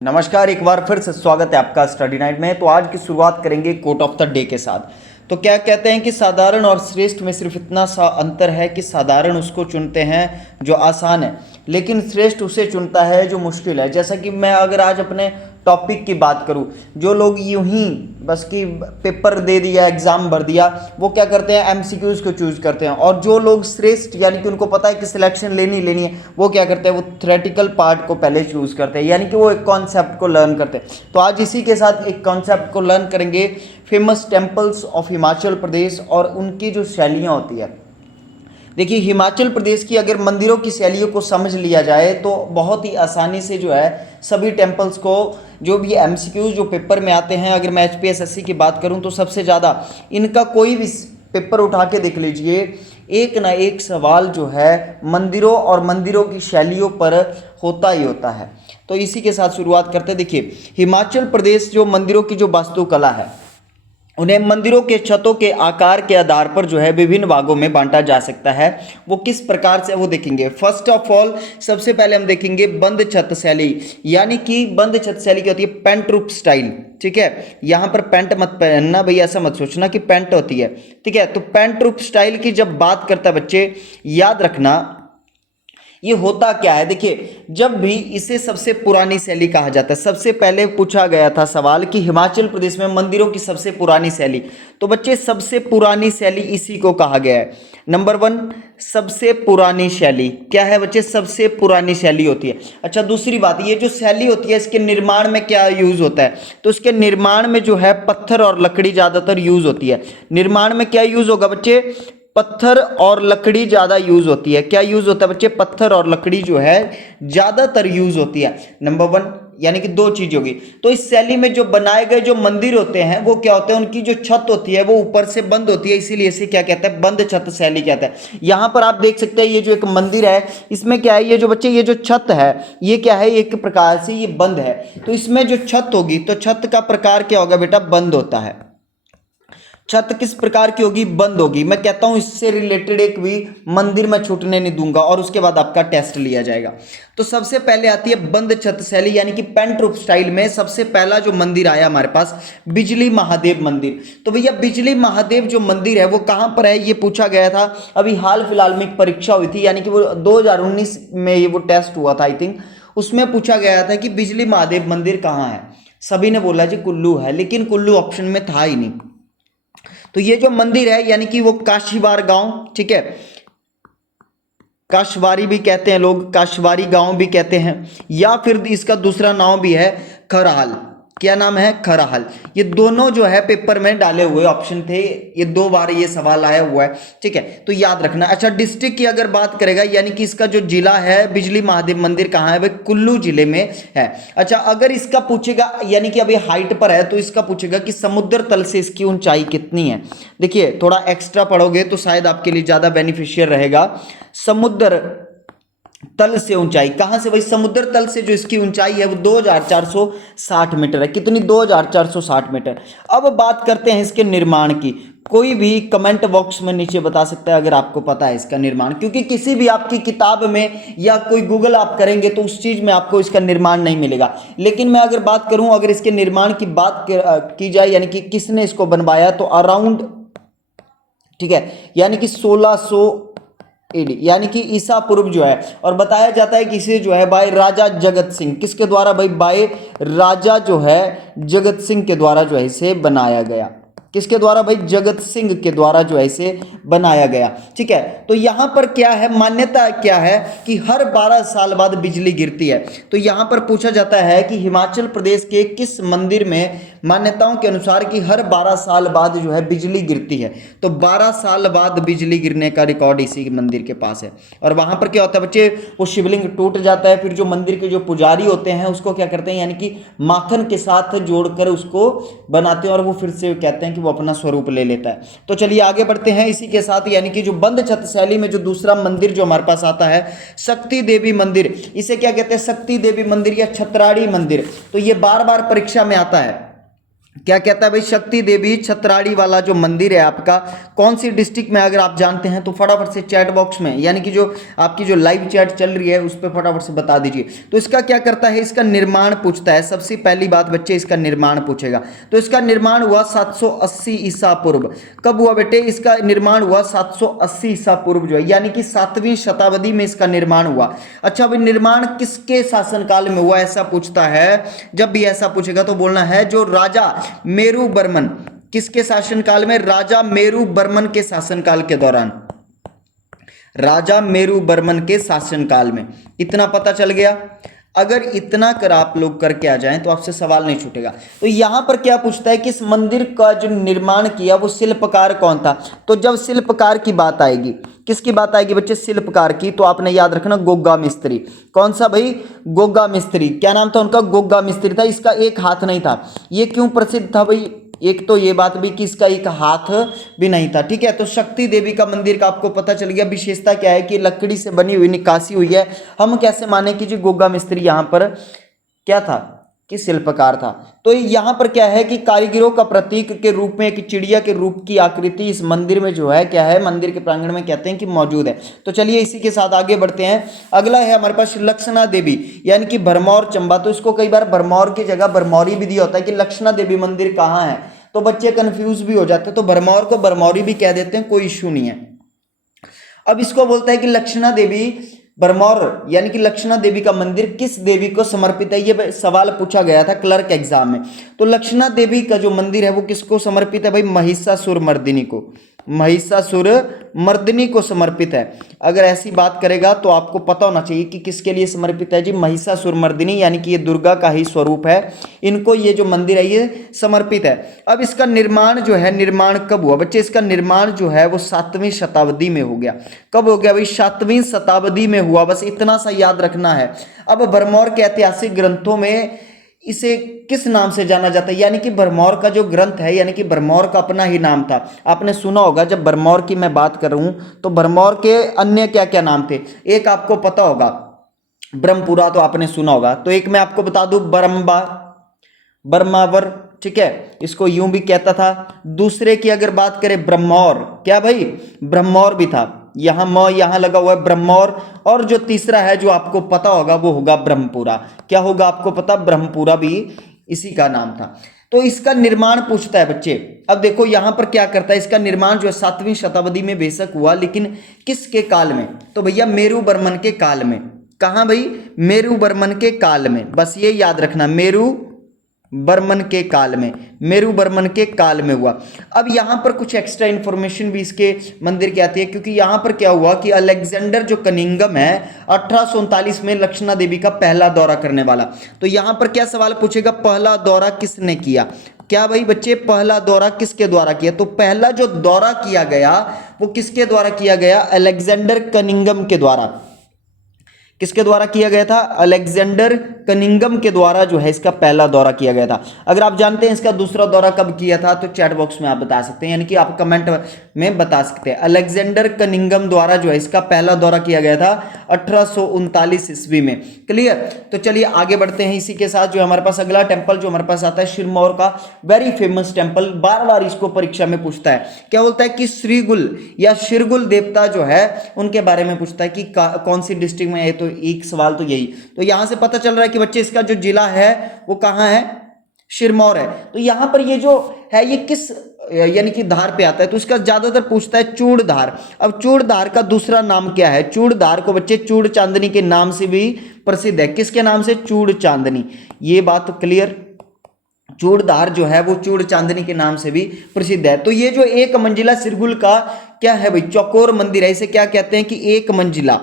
नमस्कार, एक बार फिर से स्वागत है आपका स्टडी नाइट में। तो आज की शुरुआत करेंगे कोट ऑफ द डे के साथ। तो क्या कहते हैं कि साधारण और श्रेष्ठ में सिर्फ इतना सा अंतर है कि साधारण उसको चुनते हैं जो आसान है, लेकिन श्रेष्ठ उसे चुनता है जो मुश्किल है। जैसा कि मैं अगर आज अपने टॉपिक की बात करूं, जो लोग यूं ही बस कि पेपर दे दिया, एग्जाम भर दिया, वो क्या करते हैं, एमसीक्यूज को चूज करते हैं। और जो लोग श्रेष्ठ यानी कि उनको पता है कि सिलेक्शन लेनी है, वो क्या करते हैं, वो थ्योरेटिकल पार्ट को पहले चूज करते हैं, यानी कि वो एक कॉन्सेप्ट को लर्न करते हैं। तो आज इसी के साथ एक कॉन्सेप्ट को लर्न करेंगे, फेमस टेम्पल्स ऑफ हिमाचल प्रदेश और उनकी जो शैलियाँ होती है। देखिए, हिमाचल प्रदेश की अगर मंदिरों की शैलियों को समझ लिया जाए तो बहुत ही आसानी से जो है सभी टेम्पल्स को, जो भी एमसीक्यूज जो पेपर में आते हैं, अगर मैं एचपीएसएससी की बात करूं तो सबसे ज़्यादा इनका कोई भी पेपर उठा के देख लीजिए, एक ना एक सवाल जो है मंदिरों और मंदिरों की शैलियों पर होता ही होता है। तो इसी के साथ शुरुआत करते हैं। देखिए, हिमाचल प्रदेश जो मंदिरों की जो वास्तुकला है, उन्हें मंदिरों के छतों के आकार के आधार पर जो है विभिन्न भागों में बांटा जा सकता है। वो किस प्रकार से, वो देखेंगे। फर्स्ट ऑफ ऑल, सबसे पहले हम देखेंगे बंद छत शैली, यानी कि बंद छत शैली क्या होती है, पेंट रूप स्टाइल। ठीक है, यहाँ पर पेंट मत पहनना भाई, ऐसा मत सोचना कि पेंट होती है। ठीक है, तो पेंट रूप स्टाइल की जब बात करता है बच्चे, याद रखना ये होता क्या है। देखिए, जब भी इसे सबसे पुरानी शैली कहा जाता है, सबसे पहले पूछा गया था सवाल कि हिमाचल प्रदेश में मंदिरों की सबसे पुरानी शैली, तो बच्चे सबसे पुरानी शैली इसी को कहा गया है। नंबर 1, सबसे पुरानी शैली क्या है बच्चे, सबसे पुरानी शैली होती है। अच्छा, दूसरी बात, ये जो शैली होती है इसके निर्माण में क्या यूज होता है, तो इसके निर्माण में जो है पत्थर और लकड़ी ज्यादातर यूज होती है। निर्माण में क्या यूज होगा बच्चे, पत्थर और लकड़ी ज़्यादा यूज होती है। क्या यूज होता है बच्चे, पत्थर और लकड़ी जो है ज़्यादातर यूज होती है। नंबर 1, यानी कि दो चीज होगी। तो इस शैली में जो बनाए गए जो मंदिर होते हैं वो क्या होते हैं, उनकी जो छत होती है वो ऊपर से बंद होती है, इसीलिए इसे क्या कहते हैं, बंद छत शैली कहते हैं। यहां पर आप देख सकते हैं ये जो एक मंदिर है, इसमें क्या है, ये जो बच्चे ये जो छत है ये क्या है, एक प्रकार से ये बंद है। तो इसमें जो छत होगी, तो छत का प्रकार क्या होगा बेटा, बंद होता है। छत किस प्रकार की होगी, बंद होगी। मैं कहता हूं इससे रिलेटेड एक भी मंदिर मैं छूटने नहीं दूंगा, और उसके बाद आपका टेस्ट लिया जाएगा। तो सबसे पहले आती है बंद छत शैली, यानी कि पेंट रूप स्टाइल में सबसे पहला जो मंदिर आया हमारे पास, बिजली महादेव मंदिर। तो भैया बिजली महादेव जो मंदिर है वो कहां पर है, ये पूछा गया था। अभी हाल फिलहाल में एक परीक्षा हुई थी, यानी कि वो 2019 में ये वो टेस्ट हुआ था आई थिंक, उसमें पूछा गया था कि बिजली महादेव मंदिर कहां है। सभी ने बोला जी कुल्लू है, लेकिन कुल्लू ऑप्शन में था ही नहीं। तो ये जो मंदिर है यानी कि वो काशीवार गांव, ठीक है, काशवारी भी कहते हैं लोग, काशवारी गांव भी कहते हैं, या फिर इसका दूसरा नाम भी है खराहल। क्या नाम है, खराहल। ये दोनों जो है पेपर में डाले हुए ऑप्शन थे, ये 2 बार ये सवाल आया हुआ है। ठीक है, तो याद रखना। अच्छा, डिस्ट्रिक्ट की अगर बात करेगा, यानी कि इसका जो जिला है बिजली महादेव मंदिर कहाँ है, वह कुल्लू जिले में है। अच्छा, अगर इसका पूछेगा, यानी कि अभी हाइट पर है, तो इसका पूछेगा कि समुद्र तल से इसकी ऊंचाई कितनी है। देखिए, थोड़ा एक्स्ट्रा पढ़ोगे तो शायद आपके लिए ज्यादा बेनिफिशियल रहेगा। समुद्र तल से ऊंचाई कहां से भाई, समुद्र तल से जो इसकी ऊंचाई है वो 2460 मीटर है। कितनी, 2460 मीटर। अब बात करते हैं इसके निर्माण की। कोई भी कमेंट बॉक्स में नीचे बता सकता है अगर आपको पता है इसका निर्माण, क्योंकि किसी भी आपकी किताब में या कोई गूगल आप करेंगे तो उस चीज में आपको इसका निर्माण नहीं मिलेगा। लेकिन मैं अगर बात करूं, अगर इसके निर्माण की बात की जाए, यानी कि किसने इसको बनवाया, तो अराउंड, ठीक है, यानी कि 1600 एडी, यानी कि ईसा पूर्व जो है। और बताया जाता है कि इसे जो है बाय राजा जगत सिंह, किसके द्वारा भाई, बाय राजा जो है जगत सिंह के द्वारा जो है इसे बनाया गया। किसके द्वारा भाई, जगत सिंह के द्वारा जो है इसे बनाया गया। ठीक है, तो यहां पर क्या है, मान्यता क्या है कि हर 12 साल बाद बिजली गिरती है। तो यहां पर पूछा जाता है कि हिमाचल प्रदेश के किस मंदिर में मान्यताओं के अनुसार कि हर 12 साल बाद जो है बिजली गिरती है। तो 12 साल बाद बिजली गिरने का रिकॉर्ड इसी मंदिर के पास है। और वहां पर क्या होता है बच्चे, वो शिवलिंग टूट जाता है, फिर जो मंदिर के जो पुजारी होते हैं उसको क्या करते हैं, यानी कि माखन के साथ जोड़कर उसको बनाते हैं, और वो फिर से कहते हैं कि वो अपना स्वरूप ले लेता है। तो चलिए आगे बढ़ते हैं इसी के साथ, यानी कि जो बंद छत शैली में जो दूसरा मंदिर जो हमारे पास आता है, शक्ति देवी मंदिर। इसे क्या कहते हैं, शक्ति देवी मंदिर या छतराड़ी मंदिर। तो ये बार बार परीक्षा में आता है। क्या कहता है भाई, शक्ति देवी छतराड़ी वाला जो मंदिर है आपका कौन सी डिस्ट्रिक्ट में, अगर आप जानते हैं तो फटाफट से चैट बॉक्स में, यानी कि जो आपकी जो लाइव चैट चल रही है उस पर फटाफट से बता दीजिए। तो इसका क्या करता है, इसका निर्माण पूछता है। सबसे पहली बात बच्चे, इसका निर्माण पूछेगा। तो इसका निर्माण हुआ 780 ईसा पूर्व। कब हुआ बेटे, इसका निर्माण हुआ 780 ईसा पूर्व जो है, यानी कि 7वीं शताब्दी में इसका निर्माण हुआ। अच्छा भाई, निर्माण किसके शासनकाल में हुआ, ऐसा पूछता है। जब भी ऐसा पूछेगा तो बोलना है जो राजा मेरू बर्मन, किसके शासनकाल में, राजा मेरू बर्मन के शासनकाल के दौरान, राजा मेरू बर्मन के शासनकाल में। इतना पता चल गया। अगर इतना कर आप लोग करके आ जाएं तो आपसे सवाल नहीं छूटेगा। तो यहां पर क्या पूछता है कि इस मंदिर का जो निर्माण किया वो शिल्पकार कौन था। तो जब शिल्पकार की बात आएगी, किसकी बात आएगी बच्चे, शिल्पकार की, तो आपने याद रखना गोगा मिस्त्री। कौन सा भाई, गोगा मिस्त्री। क्या नाम था उनका, गोगा मिस्त्री था। इसका एक हाथ नहीं था। ये क्यों प्रसिद्ध था भाई, एक तो ये बात भी कि इसका एक हाथ भी नहीं था। ठीक है, तो शक्ति देवी का मंदिर का आपको पता चल गया। विशेषता क्या है कि लकड़ी से बनी हुई निकासी हुई है। हम कैसे माने कि जी गोगा मिस्त्री यहाँ पर क्या था, कि शिल्पकार था। तो यहाँ पर क्या है कि कारीगरों का प्रतीक के रूप में एक चिड़िया के रूप की आकृति इस मंदिर में जो है क्या है, मंदिर के प्रांगण में कहते हैं कि मौजूद है। तो चलिए इसी के साथ आगे बढ़ते हैं। अगला है हमारे पास लक्षणा देवी, यानी कि भरमौर चंबा। तो इसको कई बार भरमौर की जगह भरमौरी भी दिया होता है कि लक्षणा देवी मंदिर कहाँ है, तो बच्चे कंफ्यूज भी हो जाते हैं। तो भरमौर को भरमौरी भी कह देते हैं, कोई इश्यू नहीं है। अब इसको बोलता है कि लक्षणा देवी भरमौर, यानी कि लक्षणा देवी का मंदिर किस देवी को समर्पित है, ये सवाल पूछा गया था क्लर्क एग्जाम में। तो लक्षणा देवी का जो मंदिर है वो किसको समर्पित है भाई, महिषासुर मर्दिनी को, महिषासुर मर्दिनी को समर्पित है। अगर ऐसी बात करेगा तो आपको पता होना चाहिए कि किसके लिए समर्पित है जी, महिषासुर मर्दिनी, यानी कि ये दुर्गा का ही स्वरूप है। इनको ये जो मंदिर है ये समर्पित है। अब इसका निर्माण जो है, निर्माण कब हुआ बच्चे, इसका निर्माण जो है वो 7वीं शताब्दी में हो गया। कब हो गया भाई, 7वीं शताब्दी में हुआ। बस इतना सा याद रखना है। अब भरमौर के ऐतिहासिक ग्रंथों में इसे किस नाम से जाना जाता है, यानी कि भरमौर का जो ग्रंथ है, यानी कि भरमौर का अपना ही नाम था। आपने सुना होगा, जब भरमौर की मैं बात कर रहा हूं तो भरमौर के अन्य क्या क्या नाम थे। एक आपको पता होगा ब्रह्मपुरा, तो आपने सुना होगा। तो एक मैं आपको बता दूं, बरम्बा, बर्मावर, ठीक है, इसको यूं भी कहता था। दूसरे की अगर बात करें ब्रह्मौर, क्या भाई, ब्रह्मौर भी था, यहां म यहां लगा हुआ है ब्रह्मौर। और जो तीसरा है जो आपको पता होगा वो होगा ब्रह्मपुरा। क्या होगा आपको पता, ब्रह्मपुरा भी इसी का नाम था। तो इसका निर्माण पूछता है बच्चे। अब देखो यहां पर क्या करता है, इसका निर्माण जो है 7वीं शताब्दी में बेशक हुआ, लेकिन किसके काल में, तो भैया मेरू बर्मन के काल में। कहां भाई, मेरू बर्मन के काल में। बस ये याद रखना, मेरू बर्मन के काल में, मेरू बर्मन के काल में हुआ। अब यहां पर कुछ एक्स्ट्रा इंफॉर्मेशन भी इसके मंदिर की आती है, क्योंकि यहां पर क्या हुआ कि अलेक्जेंडर जो कनिंगम है 1839 में लक्षणा देवी का पहला दौरा करने वाला। तो यहां पर क्या सवाल पूछेगा, पहला दौरा किसने किया। क्या भाई बच्चे, पहला दौरा किसके द्वारा किया, तो पहला जो दौरा किया गया वो किसके द्वारा किया गया, अलेक्जेंडर कनिंगम के द्वारा। किसके द्वारा किया गया था, अलेक्जेंडर कनिंगम के द्वारा जो है इसका पहला दौरा किया गया था। अगर आप जानते हैं इसका दूसरा दौरा कब किया था तो चैट बॉक्स में आप बता सकते हैं, यानी कि आप कमेंट में बता सकते हैं। अलेक्जेंडर कनिंगम द्वारा जो है इसका पहला दौरा किया गया था 1839 ईस्वी में। क्लियर। तो चलिए आगे बढ़ते हैं। इसी के साथ जो हमारे पास अगला टेम्पल जो हमारे पास आता है सिरमौर का, वेरी फेमस टेम्पल, बार बार इसको परीक्षा में पूछता है। क्या बोलता है कि श्रीगुल या शिरगुल देवता जो है उनके बारे में पूछता है कि कौन सी डिस्ट्रिक्ट में है। तो एक सवाल तो यही, तो यहां से पता चल रहा है कि बच्चे इसका जो जिला है वो कहां है, सिरमौर है। तो यहां पर ये जो है ये किस यानी कि धार पे आता है, तो इसका ज्यादातर पूछता है चूड़धार। अब चूड़धार का दूसरा नाम क्या है, चूड़धार को बच्चे चूड़ चांदनी के नाम से भी प्रसिद्ध है। किसके नाम से, चूड़ चांदनी। ये बात तो क्लियर, चूड़धार जो है वो चूड़ चांदनी के नाम से भी प्रसिद्ध है। तो ये जो एक मंजिला सिरगुल का क्या है भाई, चौकोर मंदिर है। इसे क्या कहते हैं कि एक मंजिला,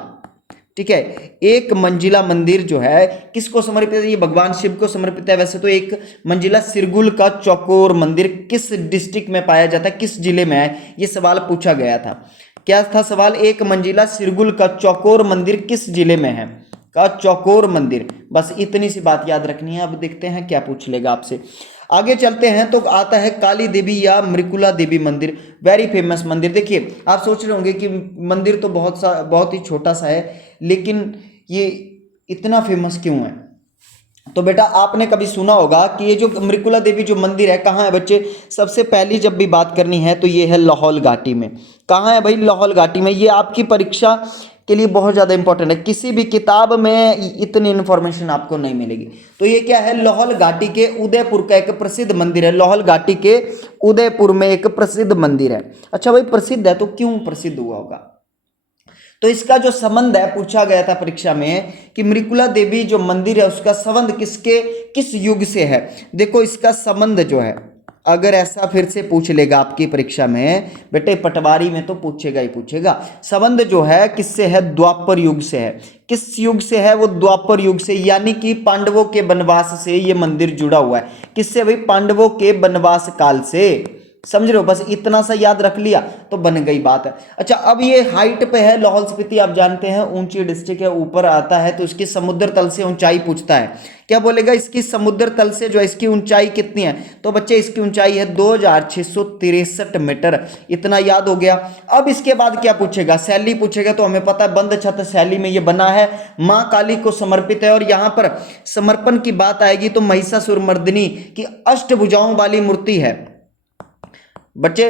ठीक है, एक मंजिला मंदिर जो है किसको समर्पित है, ये भगवान शिव को समर्पित है। वैसे तो एक मंजिला सिरगुल का चौकोर मंदिर किस डिस्ट्रिक्ट में पाया जाता है, किस जिले में है, ये सवाल पूछा गया था। क्या था सवाल, एक मंजिला सिरगुल का चौकोर मंदिर किस जिले में है, का चौकोर मंदिर। बस इतनी सी बात याद रखनी है। अब देखते हैं क्या पूछ लेगा आपसे। आगे चलते हैं तो आता है काली देवी या मृकुला देवी मंदिर, वेरी फेमस मंदिर। देखिए आप सोच रहे होंगे कि मंदिर तो बहुत ही छोटा सा है, लेकिन ये इतना फेमस क्यों है। तो बेटा आपने कभी सुना होगा कि ये जो मृकुला देवी जो मंदिर है कहाँ है बच्चे? सबसे पहली जब भी बात करनी है तो ये है लाहौल घाटी में। कहाँ है भाई? लाहौल घाटी में। ये आपकी परीक्षा के लिए बहुत ज़्यादा इंपॉर्टेंट है, किसी भी किताब में इतनी इन्फॉर्मेशन आपको नहीं मिलेगी। तो ये क्या है? लाहौल घाटी के उदयपुर का एक प्रसिद्ध मंदिर है। लाहौल घाटी के उदयपुर में एक प्रसिद्ध मंदिर है। अच्छा भाई प्रसिद्ध है तो क्यों प्रसिद्ध हुआ होगा? तो इसका जो संबंध है, पूछा गया था परीक्षा में कि मृकुला देवी जो मंदिर है उसका संबंध किस युग से है। देखो इसका संबंध जो है, अगर ऐसा फिर से पूछ लेगा आपकी परीक्षा में बेटे, पटवारी में तो पूछेगा ही पूछेगा। संबंध जो है किससे है? द्वापर युग से है। किस युग से है? वो द्वापर युग से, यानी कि पांडवों के वनवास से ये मंदिर जुड़ा हुआ है। किससे भाई? पांडवों के वनवास काल से। समझ रहे हो? बस इतना सा याद रख लिया तो बन गई बात है। अच्छा अब ये हाइट पे है, लाहौल स्पीति आप जानते हैं ऊंची डिस्ट्रिक्ट है, ऊपर आता है, तो इसकी समुद्र तल से ऊंचाई पूछता है। क्या बोलेगा? इसकी समुद्र तल से जो है इसकी ऊंचाई कितनी है? तो बच्चे इसकी ऊंचाई है 2663 मीटर। इतना याद हो गया। अब इसके बाद क्या पूछेगा? शैली पूछेगा। तो हमें पता है बंद छत शैली में ये बना है, मां काली को समर्पित है। और यहां पर समर्पण की बात आएगी तो महिषासुरमर्दिनी की अष्टभुजाओं वाली मूर्ति है। बच्चे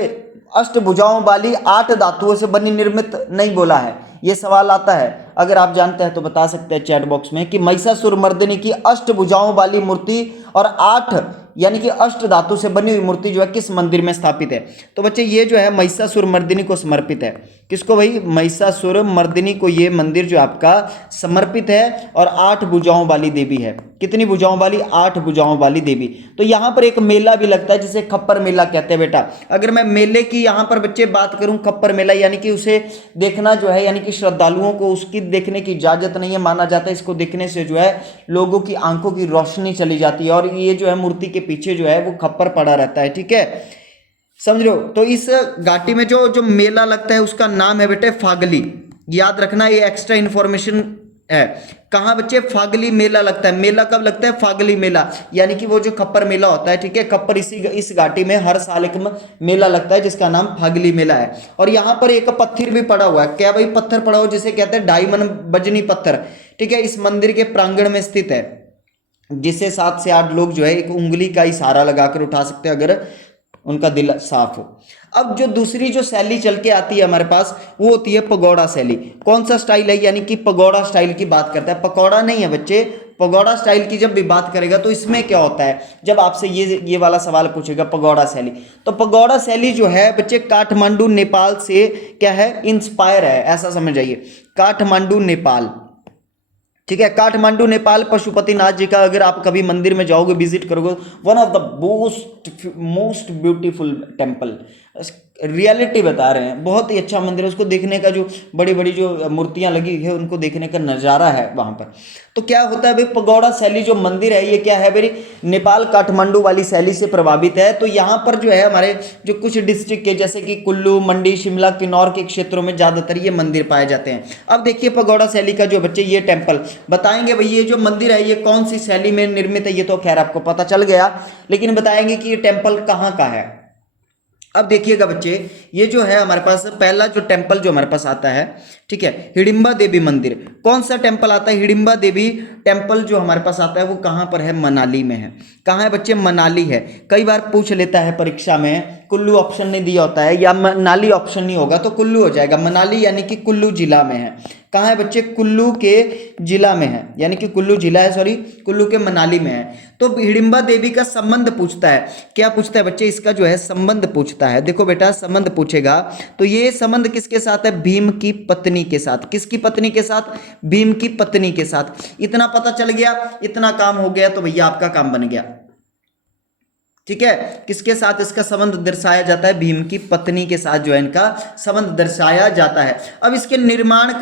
अष्टभुजाओं वाली 8 धातुओं से बनी निर्मित नहीं बोला है, ये सवाल आता है। अगर आप जानते हैं तो बता सकते हैं चैट बॉक्स में कि महिषासुरमर्दिनी की अष्टभुजाओं वाली मूर्ति और 8 यानी कि अष्ट धातु से बनी हुई मूर्ति जो है किस मंदिर में स्थापित है। तो बच्चे ये जो है महिषासुरमर्दिनी को समर्पित है। किसको भाई? महिषासुरमर्दिनी को ये मंदिर जो आपका समर्पित है और 8 भुजाओं वाली देवी है। कितनी भुजाओं वाली? 8 भुजाओं वाली देवी। तो यहाँ पर एक मेला भी लगता है जिसे खप्पर मेला कहते हैं बेटा। अगर मैं मेले की यहाँ पर बच्चे बात करूँ, खप्पर मेला यानी कि उसे देखना जो है, यानी कि श्रद्धालुओं को उसकी देखने की इजाजत नहीं है, माना जाता है इसको देखने से जो है लोगों की आंखों की रोशनी चली जाती है और ये जो है मूर्ति के पीछे जो है वो खप्पर पड़ा रहता है। ठीक है, समझ लो। तो इस घाटी में जो मेला लगता है उसका नाम है बेटे फागली। याद रखना, ये एक्स्ट्रा इंफॉर्मेशन है। कहाँ बच्चे? फागली मेला लगता है। मेला कब लगता है? फागली मेला, यानी कि वो जो खप्पर मेला होता है। ठीक है, खप्पर इस घाटी में हर साल एक मेला लगता है जिसका नाम फागली मेला है। और यहाँ पर एक पत्थर भी पड़ा हुआ है। क्या भाई? पत्थर पड़ा हुआ जिसे कहते हैं डायमंड बजनी पत्थर। ठीक है, इस मंदिर के प्रांगण में स्थित है, जिसे 7 से 8 लोग जो है एक उंगली का इशारा लगाकर उठा सकते हैं अगर उनका दिल साफ हो। अब जो दूसरी जो शैली चल के आती है हमारे पास वो होती है पगोड़ा शैली। कौन सा स्टाइल है? यानी कि पगोड़ा स्टाइल की बात करता है, पकौड़ा नहीं है बच्चे। पगोड़ा स्टाइल की जब भी बात करेगा तो इसमें क्या होता है, जब आपसे ये वाला सवाल पूछेगा पगोड़ा शैली, तो पगोड़ा शैली जो है बच्चे काठमांडू नेपाल से क्या है? इंस्पायर है, ऐसा समझ जाइए। काठमांडू नेपाल। ठीक है, काठमांडू नेपाल पशुपतिनाथ जी का अगर आप कभी मंदिर में जाओगे, विजिट करोगे, one of the most beautiful temple. Reality बता रहे हैं, बहुत ही अच्छा मंदिर है। उसको देखने का जो बड़ी बड़ी जो मूर्तियां लगी है उनको देखने का नज़ारा है वहाँ पर। तो क्या होता है भाई, पगोड़ा शैली जो मंदिर है ये क्या है भाई? नेपाल काठमांडू वाली शैली से प्रभावित है। तो यहाँ पर जो है हमारे जो कुछ डिस्ट्रिक्ट के जैसे कि कुल्लू, मंडी, शिमला, किन्नौर के क्षेत्रों में ज़्यादातर ये मंदिर पाए जाते हैं। अब देखिए पगोड़ा शैली का जो बच्चे ये टेम्पल बताएंगे भाई, ये जो मंदिर है ये कौन सी शैली में निर्मित है, ये तो खैर आपको पता चल गया, लेकिन बताएंगे कि ये टेम्पल कहाँ का है। अब देखिएगा बच्चे, ये जो है हमारे पास पहला जो टेम्पल जो हमारे पास आता है, ठीक है, हिडिंबा देवी मंदिर। कौन सा टेम्पल आता है? हिडिंबा देवी टेम्पल जो हमारे पास आता है वो कहाँ पर है? मनाली में है। कहाँ है बच्चे? मनाली है। कई बार पूछ लेता है परीक्षा में, कुल्लू ऑप्शन नहीं दिया होता है या मनाली ऑप्शन नहीं होगा तो कुल्लू हो जाएगा। मनाली यानी कि कुल्लू जिला में है। कहाँ है बच्चे? कुल्लू के जिला में है, यानी कि कुल्लू जिला है, सॉरी, कुल्लू के मनाली में है। तो हिडिंबा देवी का संबंध पूछता है। क्या पूछता है बच्चे? इसका जो है संबंध पूछता है। देखो बेटा संबंध पूछेगा तो ये संबंध किसके साथ है? भीम की पत्नी के साथ। किसकी पत्नी के साथ? भीम की पत्नी के साथ। इतना पता चल गया, इतना काम हो गया तो भैया आपका काम बन गया। ठीक है, किसके साथ इसका संबंध दर्शाया जाता है? भीम की पत्नी के साथ जो है इनका संबंध दर्शाया जाता है। अब इसके निर्माण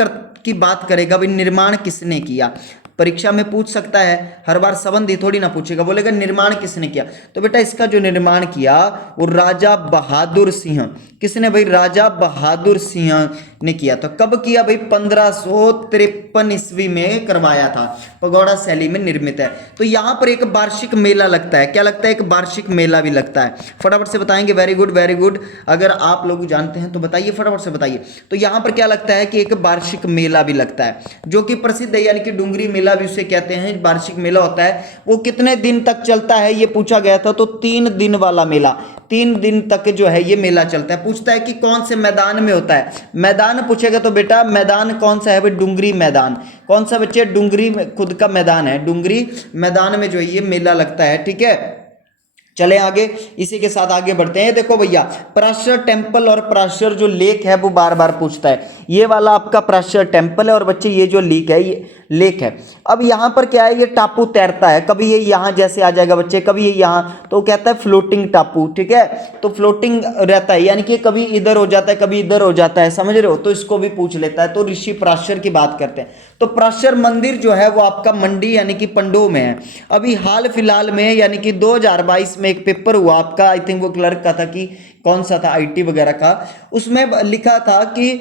की बात करेगा, भाई निर्माण किसने किया? परीक्षा में पूछ सकता है, हर बार संबंध ही थोड़ी ना पूछेगा, बोलेगा निर्माण किसने किया। तो बेटा इसका जो निर्माण किया वो राजा बहादुर सिंह। किसने भाई? राजा बहादुर सिंह ने किया। तो कब किया भाई? 1553 ईस्वी में करवाया था। पगोड़ा शैली में निर्मित है। तो यहाँ पर एक वार्षिक मेला लगता है। क्या लगता है? एक वार्षिक मेला भी लगता है। फटाफट से बताएंगे। वेरी गुड वेरी गुड, अगर आप लोग जानते हैं तो बताइए, फटाफट से बताइए। तो यहाँ पर क्या लगता है कि एक वार्षिक मेला भी लगता है जो कि प्रसिद्ध है, यानी कि डुंगरी मेला मेला भी उसे कहते हैं, वार्षिक मेला होता है। वो कितने दिन तक चलता है ये पूछा गया था, तो 3 दिन वाला मेला, 3 दिन तक जो है ये मेला चलता है। पूछता है कि कौन से मैदान में होता है, मैदान पूछेगा तो बेटा मैदान कौन सा है भाई, डुंगरी मैदान। कौन सा बच्चे, डुंगरी खुद का मैदान है, डुंगरी मैदान में जो है ये मेला लगता है, ठीक है। चले आगे, इसी के साथ आगे बढ़ते हैं। देखो भैया, पराशर टेम्पल और पराशर जो लेक है वो बार बार पूछता है। ये वाला आपका पराशर टेम्पल है और बच्चे ये जो लेक है ये लेक है। अब यहाँ पर क्या है, ये टापू तैरता है, कभी ये यहाँ जैसे आ जाएगा बच्चे, कभी ये यहाँ, तो कहता है फ्लोटिंग टापू, ठीक है। तो फ्लोटिंग रहता है, यानी कि कभी इधर हो जाता है कभी इधर हो जाता है, समझ रहे हो, तो इसको भी पूछ लेता है। तो ऋषि पराशर की बात करते हैं। तो पराशर मंदिर जो है वो आपका मंडी यानी कि पंडो में है। अभी हाल फिलहाल में यानी कि 2022 में एक पेपर हुआ आपका, आई थिंक वो क्लर्क का था कि कौन सा था, आईटी वगैरह का, उसमें लिखा था कि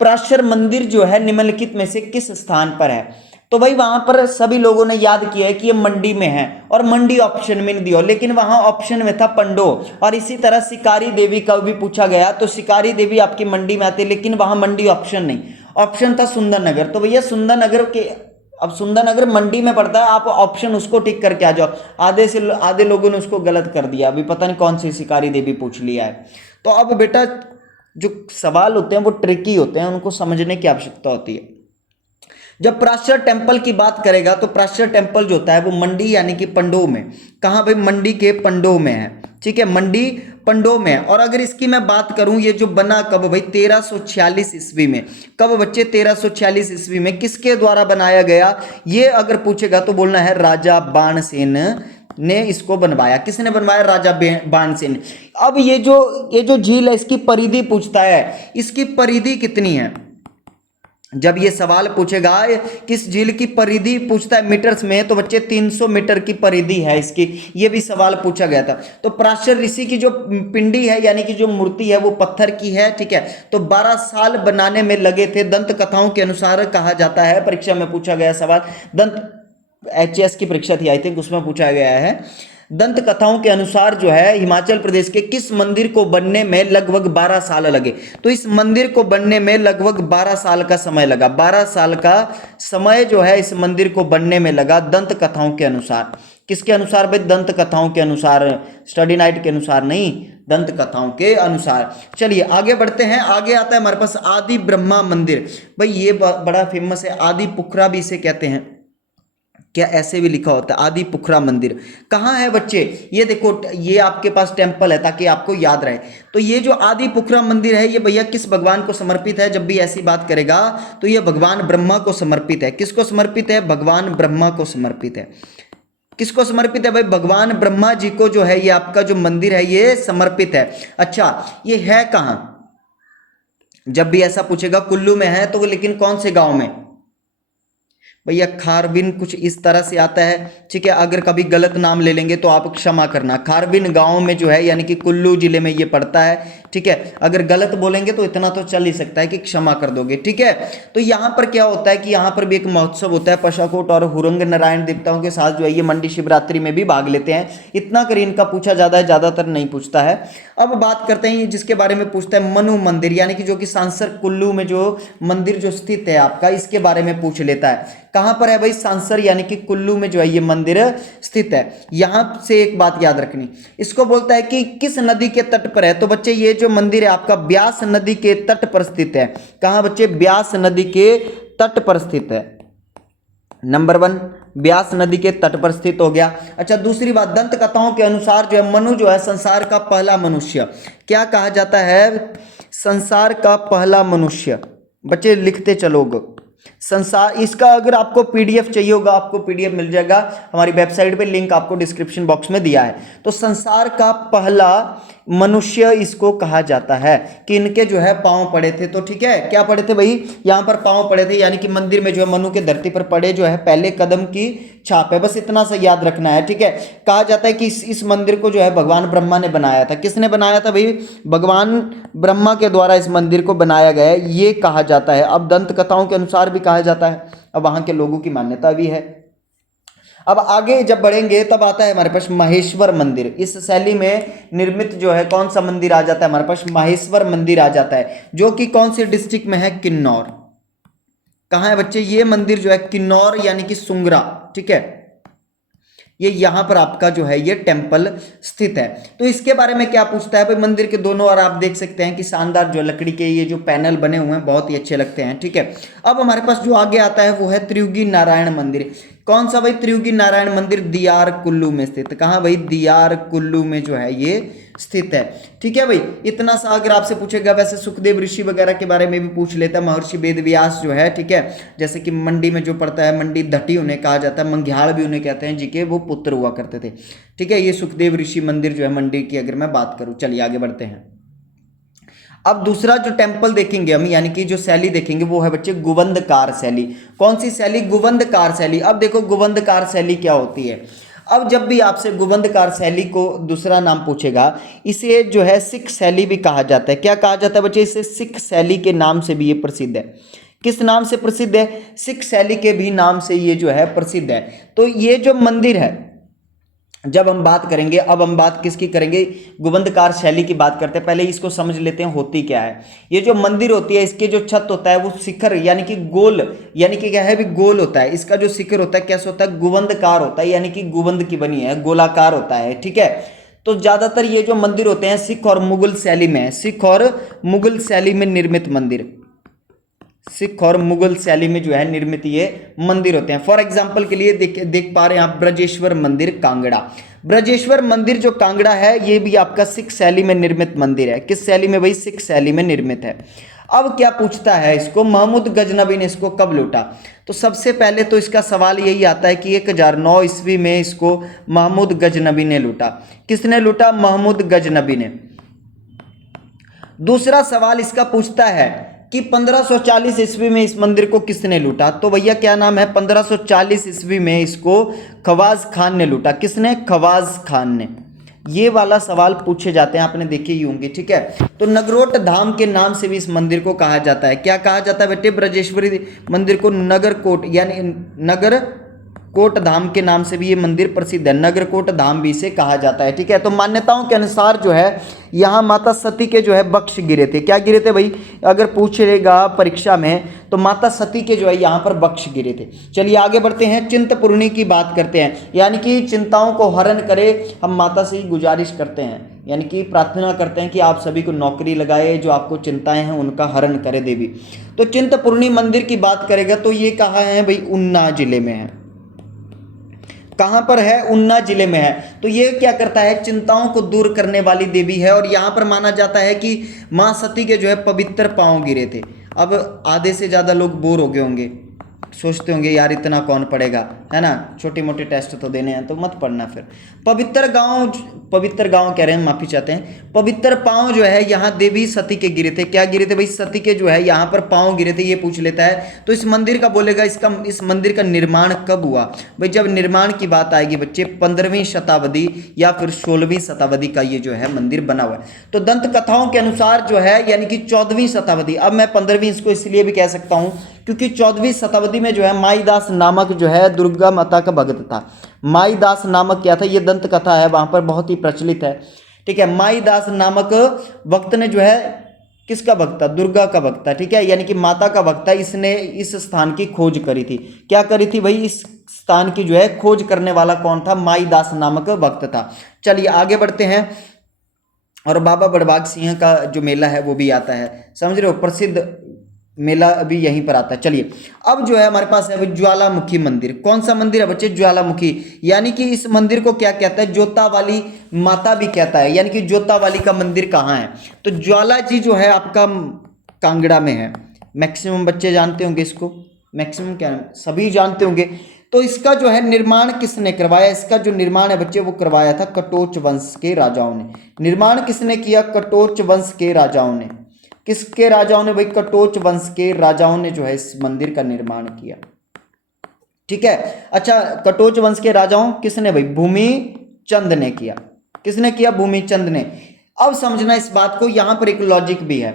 पराशर मंदिर जो है निम्नलिखित में से किस स्थान पर है। तो भाई वहां पर सभी लोगों ने याद किया है कि ये मंडी में है, और मंडी ऑप्शन में नहीं दिया, लेकिन वहां ऑप्शन में था पंडो। और इसी तरह शिकारी देवी का भी पूछा गया, तो शिकारी देवी आपकी मंडी में आती है, लेकिन वहां मंडी ऑप्शन नहीं, ऑप्शन था सुंदरनगर। तो भैया सुंदरनगर के, अब सुंदरनगर मंडी में पड़ता है, आप ऑप्शन उसको टिक करके आ जाओ। आधे लोगों ने उसको गलत कर दिया, अभी पता नहीं कौन सी शिकारी देवी पूछ लिया है। तो अब बेटा जो सवाल होते हैं वो ट्रिकी होते हैं, उनको समझने की आवश्यकता होती है। जब पराशर टेम्पल की बात करेगा तो पराशर टेम्पल जो होता है वो मंडी यानी कि पंडो में, कहाँ भाई, मंडी के पंडो में है, ठीक है, मंडी पंडो में है। और अगर इसकी मैं बात करूं, ये जो बना कब भाई, 1346 ईस्वी में। कब बच्चे, 1346 ईस्वी में। किसके द्वारा बनाया गया ये अगर पूछेगा तो बोलना है राजा बाणसेन ने इसको बनवाया। किसने बनवाया, राजा बाणसेन। अब ये जो झील है इसकी परिधि पूछता है, इसकी परिधि कितनी है। जब ये सवाल पूछेगा किस झील की परिधि पूछता है मीटर्स में, तो बच्चे 300 मीटर की परिधि है इसकी, ये भी सवाल पूछा गया था। तो पराशर ऋषि की जो पिंडी है यानी कि जो मूर्ति है वो पत्थर की है, ठीक है। तो 12 साल बनाने में लगे थे, दंत कथाओं के अनुसार कहा जाता है। परीक्षा में पूछा गया सवाल, दंत एचएस की परीक्षा थी आई थिंक, उसमें पूछा गया है। दंत कथाओं के अनुसार जो है हिमाचल प्रदेश के किस मंदिर को बनने में लगभग 12 साल लगे। तो इस मंदिर को बनने में लगभग 12 साल का समय लगा, 12 साल का समय जो है इस मंदिर को बनने में लगा, दंत कथाओं के अनुसार। किसके अनुसार भाई, दंत कथाओं के अनुसार, स्टडी नाइट के अनुसार नहीं, दंत कथाओं के अनुसार। चलिए आगे बढ़ते हैं। आगे आता है हमारे पास आदि ब्रह्मा मंदिर। भाई ये बड़ा फेमस है, आदि पुखरा भी इसे कहते हैं, क्या ऐसे भी लिखा होता है, आदि पुखरा मंदिर। कहाँ है बच्चे, ये देखो, ये आपके पास टेम्पल है ताकि आपको याद रहे। तो ये जो आदि पुखरा मंदिर है ये भैया किस भगवान को समर्पित है। जब भी ऐसी बात करेगा तो ये भगवान ब्रह्मा को समर्पित है। किसको समर्पित है, भगवान ब्रह्मा को समर्पित है। किसको समर्पित है भाई, भगवान ब्रह्मा जी को जो है ये आपका जो मंदिर है ये समर्पित है। अच्छा, ये है कहाँ, जब भी ऐसा पूछेगा कुल्लू में है, तो लेकिन कौन से गांव में भैया, खारबिन कुछ इस तरह से आता है, ठीक है। अगर कभी गलत नाम ले लेंगे तो आप क्षमा करना। खारबिन गांव में जो है यानी कि कुल्लू जिले में ये पड़ता है, ठीक है। अगर गलत बोलेंगे तो इतना तो चल ही सकता है कि क्षमा कर दोगे, ठीक है। तो यहाँ पर क्या होता है कि यहाँ पर भी एक महोत्सव होता है, पशाकोट और हुरंग नारायण देवताओं के साथ जो है ये मंडी शिवरात्रि में भी भाग लेते हैं। इतना कर इनका पूछा ज्यादा है, ज्यादातर नहीं पूछता है। अब बात करते हैं जिसके बारे में पूछता है, मनु मंदिर, यानी कि जो कि सांसर कुल्लू में जो मंदिर जो स्थित है आपका, इसके बारे में पूछ लेता है। कहां पर है भाई, सांसर यानी कि कुल्लू में जो है ये मंदिर स्थित है। यहां से एक बात याद रखनी, इसको बोलता है कि किस नदी के तट पर है। तो बच्चे ये जो मंदिर है आपका ब्यास नदी के तट पर स्थित है। कहां बच्चे, ब्यास नदी के तट पर स्थित है। नंबर 1 ब्यास नदी के तट पर स्थित हो गया। अच्छा, दूसरी बात, दंत कथाओं के अनुसार जो है मनु जो है संसार का पहला मनुष्य, क्या कहा जाता है, संसार का पहला मनुष्य। बच्चे लिखते चलोगे संसार, इसका अगर आपको पीडीएफ चाहिए होगा आपको पीडीएफ मिल जाएगा हमारी वेबसाइट पे, लिंक आपको डिस्क्रिप्शन बॉक्स में दिया है। तो संसार का पहला मनुष्य इसको कहा जाता है कि इनके जो है पांव पड़े थे। तो ठीक है, क्या पड़े थे भाई, यहाँ पर पांव पड़े थे, यानी कि मंदिर में जो है मनु के धरती पर पड़े जो है पहले कदम की छाप है। बस इतना सा याद रखना है, ठीक है। कहा जाता है कि इस मंदिर को जो है भगवान ब्रह्मा ने बनाया था। किसने बनाया था भाई, भगवान ब्रह्मा के द्वारा इस मंदिर को बनाया गया है, ये कहा जाता है। अब दंत कथाओं के अनुसार भी कहा जाता है, अब वहां के लोगों की मान्यता भी है। अब आगे जब बढ़ेंगे तब आता है हमारे पास महेश्वर मंदिर। इस शैली में निर्मित जो है कौन सा मंदिर आ जाता है हमारे पास, महेश्वर मंदिर आ जाता है, जो कि कौन सी डिस्ट्रिक्ट में है, किन्नौर। कहाँ है बच्चे, ये मंदिर जो है किन्नौर यानी कि सुंगरा, ठीक है, ये यहां पर आपका जो है ये टेम्पल स्थित है। तो इसके बारे में क्या पूछता है भाई, मंदिर के दोनों ओर आप देख सकते हैं कि शानदार जो लकड़ी के ये जो पैनल बने हुए हैं बहुत ही अच्छे लगते हैं, ठीक है। अब हमारे पास जो आगे आता है वो है त्रियुगी नारायण मंदिर। कौन सा भाई, त्रियुगी नारायण मंदिर दियार कुल्लू में स्थित। कहाँ भाई, दियार कुल्लू में जो है ये स्थित है, ठीक है भाई। इतना सा अगर आपसे पूछेगा, वैसे सुखदेव ऋषि वगैरह के बारे में भी पूछ लेता है, महर्षि वेदव्यास जो है, ठीक है, जैसे कि मंडी में जो पड़ता है, मंडी धटी उन्हें कहा जाता है, मंग्याल भी उन्हें कहते हैं, जी के वो पुत्र हुआ करते थे, ठीक है। ये सुखदेव ऋषि मंदिर जो है मंडी की अगर मैं बात करूं, चलिए आगे बढ़ते हैं। अब दूसरा जो टेम्पल देखेंगे हम, यानी कि जो शैली देखेंगे वो है बच्चे गुवंदकार शैली। कौन सी शैली, गुवंदकार शैली। अब देखो गुवंदकार शैली क्या होती है। अब जब भी आपसे गुवंदकार शैली को दूसरा नाम पूछेगा, इसे जो है सिख शैली भी कहा जाता है। क्या कहा जाता है बच्चे, इसे सिख शैली के नाम से भी ये प्रसिद्ध है। किस नाम से प्रसिद्ध है, सिख शैली के भी नाम से ये जो है प्रसिद्ध है। तो ये जो मंदिर है, जब हम बात करेंगे, अब हम बात किसकी करेंगे, गुवंदकार शैली की बात करते हैं। पहले इसको समझ लेते हैं होती क्या है। ये जो मंदिर होती है, इसके जो छत होता है वो शिखर यानी कि गोल, यानी कि क्या है भी गोल होता है। इसका जो शिखर होता है कैसे होता है, गुवंदकार होता है, यानी कि गुवंद की बनी है, गोलाकार होता है, ठीक है। तो ज्यादातर ये जो मंदिर होते हैं सिख और मुगल शैली में, सिख और मुगल शैली में निर्मित मंदिर, सिख और मुगल शैली में जो है निर्मित ये मंदिर होते हैं। फॉर एग्जाम्पल के लिए देख पा रहे हैं आप ब्रजेश्वर मंदिर कांगड़ा। ब्रजेश्वर मंदिर जो कांगड़ा है ये भी आपका सिख शैली में निर्मित मंदिर है। किस शैली में भाई, सिख शैली में निर्मित है। अब क्या पूछता है इसको, महमूद गजनबी ने इसको कब लूटा। तो सबसे पहले तो इसका सवाल यही आता है कि 1009 ईस्वी में इसको महमूद गजनबी ने लूटा। किसने लूटा, महमूद गजनबी ने। दूसरा सवाल इसका पूछता है कि 1540 ईस्वी में इस मंदिर को किसने लूटा। तो भैया क्या नाम है, 1540 ईस्वी में इसको खवाज खान ने लूटा। किसने, खवाज खान ने। ये वाला सवाल पूछे जाते हैं, आपने देखे ही होंगे, ठीक है। तो नगरोट धाम के नाम से भी इस मंदिर को कहा जाता है। क्या कहा जाता है बेटे, ब्रजेश्वरी मंदिर को नगरकोट यानी नगर कोट धाम के नाम से भी ये मंदिर प्रसिद्ध है। नगरकोट धाम भी इसे कहा जाता है, ठीक है। तो मान्यताओं के अनुसार जो है यहाँ माता सती के जो है बक्ष गिरे थे। क्या गिरे थे भाई, अगर पूछेगा परीक्षा में तो माता सती के जो है यहाँ पर बक्ष गिरे थे। चलिए आगे बढ़ते हैं, चिंतपूर्णी की बात करते हैं। यानी कि चिंताओं को हरण करे, हम माता से ही गुजारिश करते हैं, यानी कि प्रार्थना करते हैं कि आप सभी को नौकरी लगाए, जो आपको चिंताएं हैं उनका हरण करे देवी। तो चिंतपूर्णी मंदिर की बात करेगा तो ये कहाँ है भाई, उन्ना जिले में है। कहां पर है, उन्ना जिले में है। तो ये क्या करता है, चिंताओं को दूर करने वाली देवी है। और यहां पर माना जाता है कि मां सती के जो है पवित्र पांव गिरे थे। अब आधे से ज्यादा लोग बोर हो गए होंगे, सोचते होंगे यार इतना कौन पढ़ेगा, है ना, छोटे मोटे टेस्ट तो देने हैं तो मत पढ़ना। फिर पवित्र गांव कह रहे हैं, माफी चाहते हैं। पवित्र पांव जो है यहाँ देवी सती के गिरे थे। क्या गिरे थे भाई, सती के जो है यहाँ पर पांव गिरे थे, ये पूछ लेता है। तो इस मंदिर का बोलेगा, इस मंदिर का निर्माण कब हुआ भाई। जब निर्माण की बात आएगी बच्चे 15वीं शताब्दी या फिर 16वीं शताब्दी का ये जो है मंदिर बना हुआ है। तो दंत कथाओं के अनुसार जो है यानी कि 14वीं शताब्दी, अब मैं 15वीं इसको इसलिए भी कह सकता हूँ क्योंकि 14वीं शताब्दी में जो है माईदास नामक जो है दुर्गा माता का भक्त था। माईदास नामक क्या था, ये दंत कथा है, वहां पर बहुत ही प्रचलित है, ठीक है। माईदास नामक भक्त ने जो है किसका भक्त था, दुर्गा का भक्त था, ठीक है, यानी कि माता का भक्त था। इसने इस स्थान की खोज करी थी। क्या करी थी भाई, इस स्थान की जो है खोज करने वाला कौन था, माईदास नामक भक्त था। चलिए आगे बढ़ते हैं। और बाबा बड़भाग सिंह का जो मेला है वो भी आता है, समझ रहे हो, प्रसिद्ध मेला अभी यहीं पर आता है। चलिए अब जो है हमारे पास है ज्वालामुखी मंदिर। कौन सा मंदिर है बच्चे, ज्वालामुखी, यानी कि इस मंदिर को क्या कहता है, जोता वाली माता भी कहता है, यानी कि जोता वाली का मंदिर कहाँ है। तो ज्वाला जी जो है आपका कांगड़ा में है। मैक्सिमम बच्चे जानते होंगे इसको, मैक्सिमम क्या सभी जानते होंगे। तो इसका जो है निर्माण किसने करवाया, इसका जो निर्माण है बच्चे वो करवाया था कटोच वंश के राजाओं ने। निर्माण किसने किया, कटोच वंश के राजाओं ने। किसके राजाओं ने भाई, कटोच वंश के राजाओं ने जो है इस मंदिर का निर्माण किया, ठीक है। अच्छा, कटोच वंश के राजाओं किसने भाई, भूमि चंद ने किया। किसने किया, भूमि चंद ने। अब समझना इस बात को, यहां पर एक लॉजिक भी है।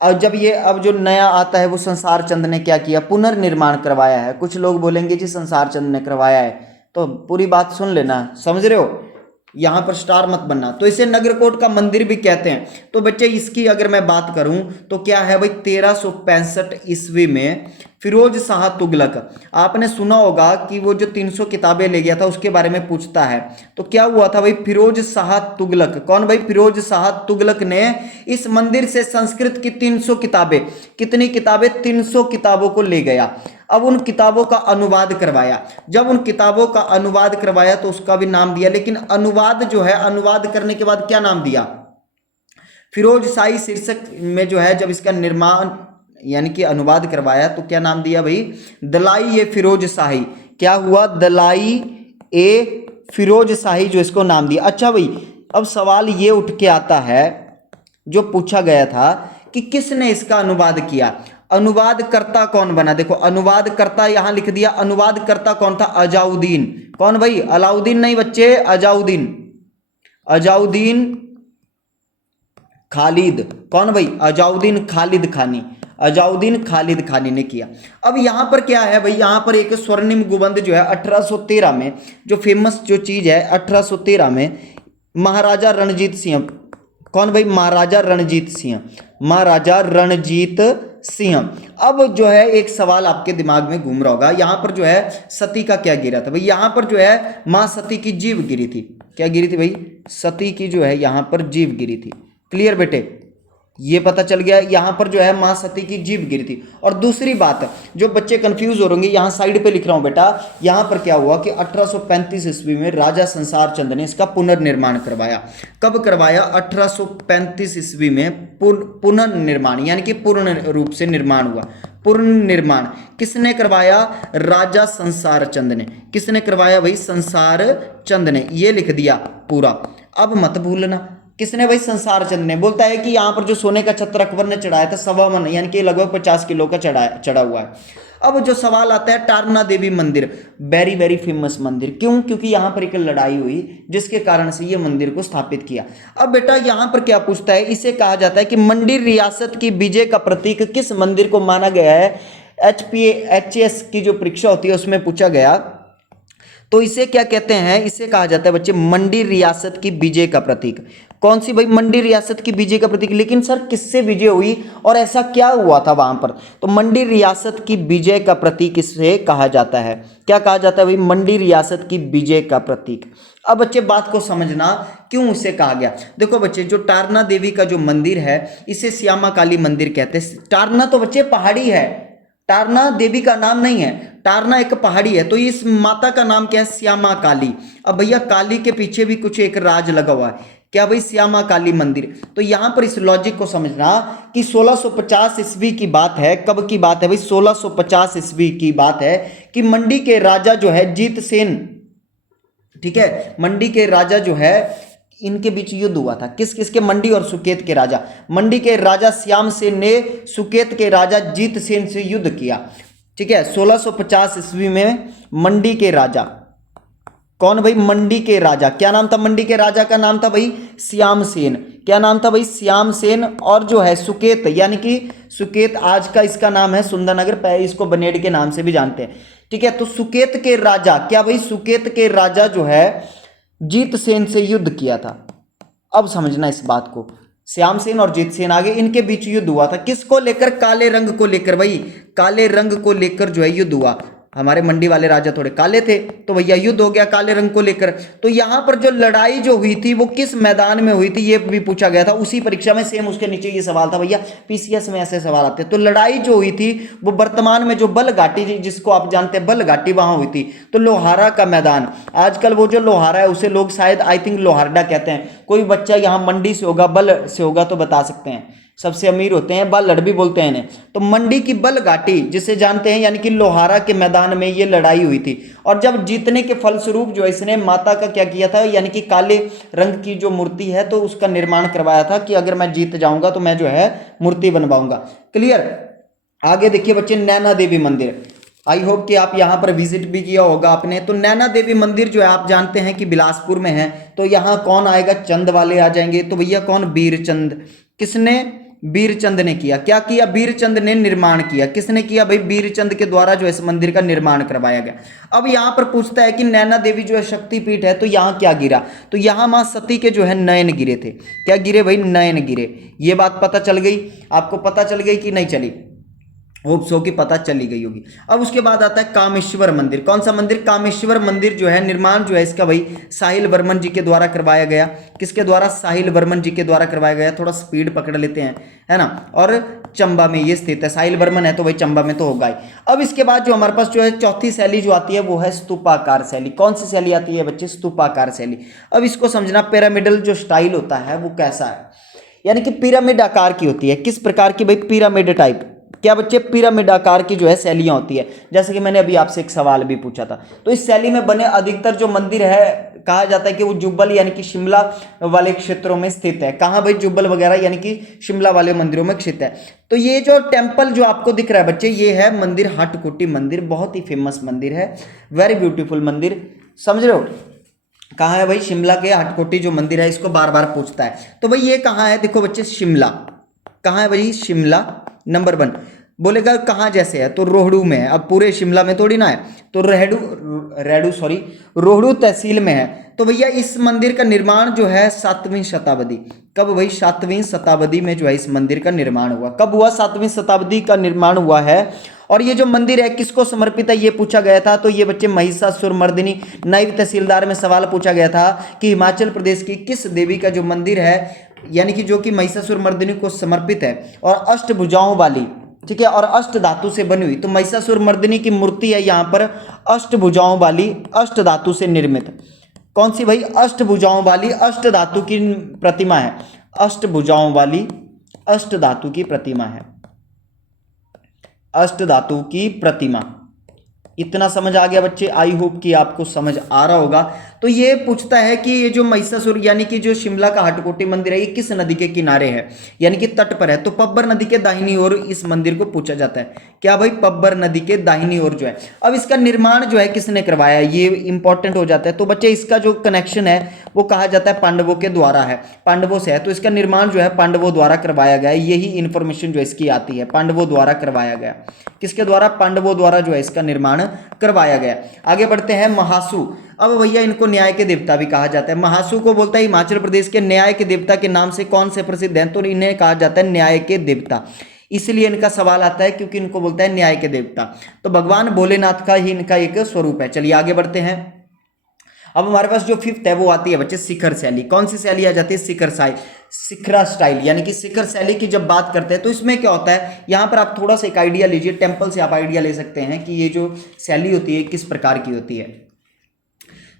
और जब ये अब जो नया आता है वो संसार चंद ने क्या किया, पुनर्निर्माण करवाया है। कुछ लोग बोलेंगे जी संसार चंद ने करवाया है, तो पूरी बात सुन लेना, समझ रहे हो, यहां पर स्टार मत बनना। तो इसे नगरकोट का मंदिर भी कहते हैं। तो बच्चे इसकी अगर मैं बात करूं तो क्या है भाई, 1365 ईस्वी में फिरोज शाह तुगलक, आपने सुना होगा कि वो जो 300 किताबें ले गया था उसके बारे में पूछता है। तो क्या हुआ था भाई, फिरोज शाह तुगलक, कौन भाई, फिरोज शाह तुगलक ने इस मंदिर से संस्कृत की 300 किताबें, कितनी किताबें, 300 किताबों को ले गया। अब उन किताबों का अनुवाद करवाया, जब उन किताबों का अनुवाद करवाया तो उसका भी नाम दिया, लेकिन अनुवाद जो है, अनुवाद करने के बाद क्या नाम दिया, फिरोज शाही शीर्षक में जो है जब इसका निर्माण यानी कि अनुवाद करवाया तो क्या नाम दिया भाई, दलाई ए फिरोज शाही, क्या हुआ, दलाई ए फिरोज शाही जो इसको नाम दिया। अच्छा भाई, अब सवाल ये उठ के आता है जो पूछा गया था कि किसने इसका अनुवाद किया, अनुवादकर्ता कौन बना। देखो अनुवादकर्ता यहां लिख दिया, अनुवादकर्ता कौन था, अजाउद्दीन, कौन भाई, अलाउद्दीन नहीं बच्चे, अजाउद्दीन, अजाउद्दीन खालिद, कौन भाई, अजाउद्दीन खालिद खानी, अजाउद्दीन खालिद खानी ने किया। अब यहां पर क्या है भाई, यहां पर एक स्वर्णिम गुंबद जो है 1813 में, जो फेमस जो चीज है 1813 में महाराजा रणजीत सिंह, कौन भाई, महाराजा रणजीत सिंह, महाराजा रणजीत सिंह। अब जो है एक सवाल आपके दिमाग में घूम रहा होगा, यहां पर जो है सती का क्या गिरा था भाई, यहां पर जो है मां सती की जीभ गिरी थी, क्या गिरी थी भाई, सती की जो है यहां पर जीभ गिरी थी। क्लियर बेटे, ये पता चल गया, यहां पर जो है मां सती की जीभ गिरी थी। और दूसरी बात, जो बच्चे कंफ्यूज हो रहे होंगे, यहां साइड पे लिख रहा हूं बेटा, यहां पर क्या हुआ कि 1835 ईस्वी में राजा संसार चंद ने इसका पुनर्निर्माण करवाया। कब करवाया, 1835 ईस्वी में पुनर्निर्माण यानी कि पूर्ण रूप से निर्माण हुआ। पूर्ण निर्माण किसने करवाया, राजा संसार चंद ने, किसने करवाया भाई, संसार चंद ने, ये लिख दिया पूरा। अब मत भूलना किसने भाई, संसार चंद ने। बोलता है कि यहाँ पर जो सोने का छत्र अकबर ने चढ़ाया था 1.25 मन यानी कि लगभग 50 किलो का चढ़ा हुआ है। अब जो सवाल आता है, टारना देवी मंदिर, वेरी वेरी फेमस मंदिर, क्यों, क्योंकि यहाँ पर एक लड़ाई हुई जिसके कारण से ये मंदिर को स्थापित किया। अब बेटा यहाँ पर क्या पूछता है, इसे कहा जाता है कि मंडी रियासत की विजय का प्रतीक किस मंदिर को माना गया है। HPHS की जो परीक्षा होती है उसमें पूछा गया, तो इसे क्या कहते हैं, इसे कहा जाता है बच्चे मंडी रियासत की विजय का प्रतीक। कौन सी भाई, मंडी रियासत की विजय का प्रतीक। लेकिन सर किससे विजय हुई और ऐसा क्या हुआ था वहां पर, तो मंडी रियासत की विजय का प्रतीक इसे कहा जाता है। क्या कहा जाता है भाई, मंडी रियासत की विजय का प्रतीक। अब बच्चे बात को समझना क्यों उसे कहा गया। देखो बच्चे, जो टारना देवी का जो मंदिर है इसे श्यामा काली मंदिर कहते हैं। टारना तो बच्चे पहाड़ी है, टारना देवी का नाम नहीं है, टारना एक पहाड़ी है। तो इस माता का नाम क्या है, श्यामा काली। अब भैया काली के पीछे भी कुछ एक राज लगा हुआ है, क्या भाई, श्यामा काली मंदिर। तो यहां पर इस लॉजिक को समझना कि 1650 ईस्वी की बात है। कब की बात है भाई, 1650 ईस्वी की बात है कि मंडी के राजा जो है जीत सेन, ठीक है, मंडी के राजा जो है इनके बीच युद्ध हुआ था। किस किस के, मंडी और सुकेत के राजा। मंडी के राजा श्याम सेन ने सुकेत के राजा जीत सेन से युद्ध किया, ठीक है। 1650 ईस्वी में मंडी के राजा, कौन भाई, मंडी के राजा, क्या नाम था मंडी के राजा का, नाम था भाई श्याम सेन। क्या नाम था भाई, श्याम सेन। और जो है सुकेत, यानी कि सुकेत आज का इसका नाम है सुंदरनगर, पहले इसको बनेड़ के नाम से भी जानते हैं, ठीक है। तो सुकेत के राजा, क्या भाई, सुकेत के राजा जो है जीत सेन से युद्ध किया था। अब समझना इस बात को, श्याम सेन और जीत सेन आगे, इनके बीच युद्ध हुआ था। किसको लेकर, काले रंग को लेकर भाई, काले रंग को लेकर जो है युद्ध हुआ। हमारे मंडी वाले राजा थोड़े काले थे तो भैया युद्ध हो गया काले रंग को लेकर। तो यहां पर जो लड़ाई जो हुई थी वो किस मैदान में हुई थी ये भी पूछा गया था। उसी परीक्षा में सेम उसके नीचे ये सवाल था भैया, पीसीएस में ऐसे सवाल आते हैं। तो लड़ाई जो हुई थी वो वर्तमान में जो बल घाटी जिसको आप जानते हैं बल घाटी, वहां हुई थी। तो लोहारा का मैदान, आजकल वो जो लोहारा है उसे लोग शायद आई थिंक लोहारडा कहते हैं। कोई बच्चा यहाँ मंडी से होगा, बल से होगा तो बता सकते हैं, सबसे अमीर होते हैं, बालड़ भी बोलते हैं इन्हें। तो मंडी की बल घाटी जिसे जानते हैं यानी कि लोहारा के मैदान में ये लड़ाई हुई थी। और जब जीतने के फलस्वरूप जो इसने माता का क्या किया था, यानी कि काले रंग की जो मूर्ति है तो उसका निर्माण करवाया था कि अगर मैं जीत जाऊंगा तो मैं जो है मूर्ति बनवाऊंगा। क्लियर। आगे देखिए बच्चे, नैना देवी मंदिर, आई होप कि आप यहाँ पर विजिट भी किया होगा आपने। तो नैना देवी मंदिर जो है आप जानते हैं कि बिलासपुर में है। तो यहाँ कौन आएगा, चंद वाले आ जाएंगे। तो भैया कौन, बीरचंद। किसने, बीरचंद ने किया। क्या किया, बीरचंद ने निर्माण किया। किसने किया भाई, बीरचंद के द्वारा जो इस मंदिर का निर्माण करवाया गया। अब यहाँ पर पूछता है कि नैना देवी जो है शक्तिपीठ है, तो यहाँ क्या गिरा, तो यहाँ माँ सती के जो है नयन गिरे थे। क्या गिरे भाई, नयन गिरे। ये बात पता चल गई आपको, पता चल गई कि नहीं चली। होप सो कि पता चली गई होगी। अब उसके बाद आता है कामेश्वर मंदिर। कौन सा मंदिर? कामेश्वर मंदिर जो है निर्माण जो है इसका भाई साहिल वर्मन जी के द्वारा करवाया गया। किसके द्वारा? साहिल वर्मन जी के द्वारा करवाया गया। थोड़ा स्पीड पकड़ लेते हैं, है ना। और चंबा में ये स्थित है। साहिल वर्मन है तो भाई चंबा में तो होगा ही। अब इसके बाद जो हमारे पास जो है चौथी शैली जो आती है वो है स्तूपाकार शैली। कौन सी शैली आती है बच्चे? स्तूपाकार शैली। अब इसको समझना, पिरामिडल जो स्टाइल होता है वो कैसा है, यानी कि पिरामिड आकार की होती है। किस प्रकार की भाई? Pyramid type. क्या बच्चे? पिरामिड आकार की जो है शैलियां होती है। जैसे कि मैंने अभी आपसे एक सवाल भी पूछा था। तो इस शैली में बने अधिकतर जो मंदिर है, कहा जाता है कि वो जुब्बल यानी कि शिमला वाले क्षेत्रों में स्थित है। कहाँ भाई? जुब्बल वगैरह यानी कि शिमला वाले मंदिरों में स्थित है। तो ये जो टेम्पल जो आपको दिख रहा है बच्चे, ये है मंदिर हटकोटी मंदिर। बहुत ही फेमस मंदिर है, वेरी ब्यूटीफुल मंदिर, समझ रहे हो। कहाँ है भाई? शिमला के हटकोटी जो मंदिर है, इसको बार बार पूछता है। तो भाई ये कहाँ है? देखो बच्चे, शिमला। कहाँ है भाई? शिमला नंबर 1। बोलेगा कहाँ जैसे है, तो रोहड़ू में है। अब पूरे शिमला में थोड़ी ना है, तो रोहड़ू तहसील में है। तो भैया इस मंदिर का निर्माण जो है 7वीं शताब्दी। कब भाई? 7वीं शताब्दी में जो है इस मंदिर का निर्माण हुआ। कब हुआ? 7वीं शताब्दी का निर्माण हुआ है। और ये जो मंदिर है किसको समर्पित है ये पूछा गया था। तो ये बच्चे महिषासुरमर्दिनी नायब तहसीलदार में सवाल पूछा गया था कि हिमाचल प्रदेश की किस देवी का जो मंदिर है, यानी कि जो कि महिषासुरमर्दिनी को समर्पित है और अष्टभुजाओं वाली, ठीक है, और अष्ट धातु से बनी हुई। तो महिषासुरमर्दिनी की मूर्ति है यहाँ पर अष्टभुजाओं वाली, अष्ट धातु से निर्मित। कौन सी भाई? अष्टभुजाओं वाली अष्ट धातु की प्रतिमा है। अष्टभुजाओं वाली अष्ट धातु की प्रतिमा है, अष्ट धातु की प्रतिमा। इतना समझ आ गया बच्चे? आई होप कि आपको समझ आ रहा होगा। तो ये पूछता है कि ये जो महिषासुर यानी कि जो शिमला का हटकोटी मंदिर है ये किस नदी के किनारे है, यानी कि तट पर है। तो पब्बर नदी के दाहिनी ओर इस मंदिर को पूछा जाता है। क्या भाई? पब्बर नदी के दाहिनी ओर जो है। अब इसका निर्माण जो है किसने करवाया, ये इंपॉर्टेंट हो जाता है। तो बच्चे इसका जो कनेक्शन है वो कहा जाता है पांडवों के द्वारा है, पांडवों से है। तो इसका निर्माण जो है पांडवों द्वारा करवाया गया है। यही इंफॉर्मेशन जो इसकी आती है, पांडवों द्वारा करवाया गया। किसके द्वारा? पांडवों द्वारा जो है इसका निर्माण करवाया गया। आगे बढ़ते हैं महासु। अब भैया इनको न्याय के देवता भी कहा जाता है। महासु को बोलता है हिमाचल प्रदेश के न्याय के देवता के नाम से कौन से प्रसिद्ध हैं, तो इन्हें कहा जाता है न्याय के देवता। इसलिए इनका सवाल आता है क्योंकि इनको बोलता है न्याय के देवता। तो भगवान भोलेनाथ का ही इनका एक स्वरूप है। चलिए आगे बढ़ते हैं। अब हमारे पास जो 5th है वो आती है बच्चे शिखर शैली। कौन सी शैली आ जाती है? शिखरा स्टाइल, यानी कि शिखर शैली की जब बात करते हैं तो इसमें क्या होता है, यहाँ पर आप थोड़ा सा एक आइडिया लीजिए, टेम्पल से आप आइडिया ले सकते हैं कि ये जो शैली होती है किस प्रकार की होती है।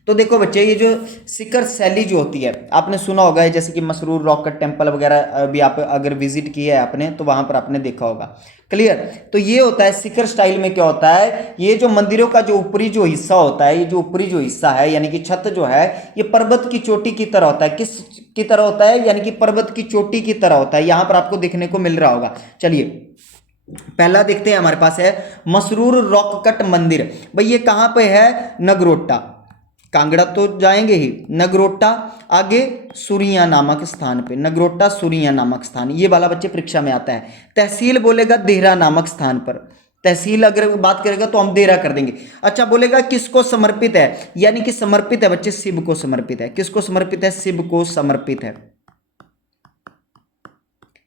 तो देखो बच्चे, ये जो शिखर शैली जो होती है आपने सुना होगा, जैसे कि मसरूर रॉक कट टेम्पल वगैरह भी आप अगर विजिट किया है आपने तो वहां पर आपने देखा होगा। क्लियर? तो ये होता है शिखर स्टाइल में क्या होता है, ये जो मंदिरों का जो ऊपरी जो हिस्सा होता है, ये जो ऊपरी जो हिस्सा है यानी कि छत जो है ये पर्वत की चोटी की तरह होता है। किस की तरह होता है? यानी कि पर्वत की चोटी की तरह होता है। यहां पर आपको देखने को मिल रहा होगा। चलिए पहला देखते हैं, हमारे पास है मसरूर रॉक कट मंदिर। भाई ये कहां पे है? नगरोटा, कांगड़ा तो जाएंगे ही, नगरोटा, आगे सुरिया नामक स्थान पे, नगरोटा सुरिया नामक स्थान, ये वाला बच्चे परीक्षा में आता है। तहसील बोलेगा देहरा नामक स्थान पर, तहसील अगर बात करेगा तो हम देहरा कर देंगे। अच्छा बोलेगा किसको समर्पित है, यानी कि समर्पित है बच्चे शिव को समर्पित है। किसको समर्पित है? शिव को समर्पित है,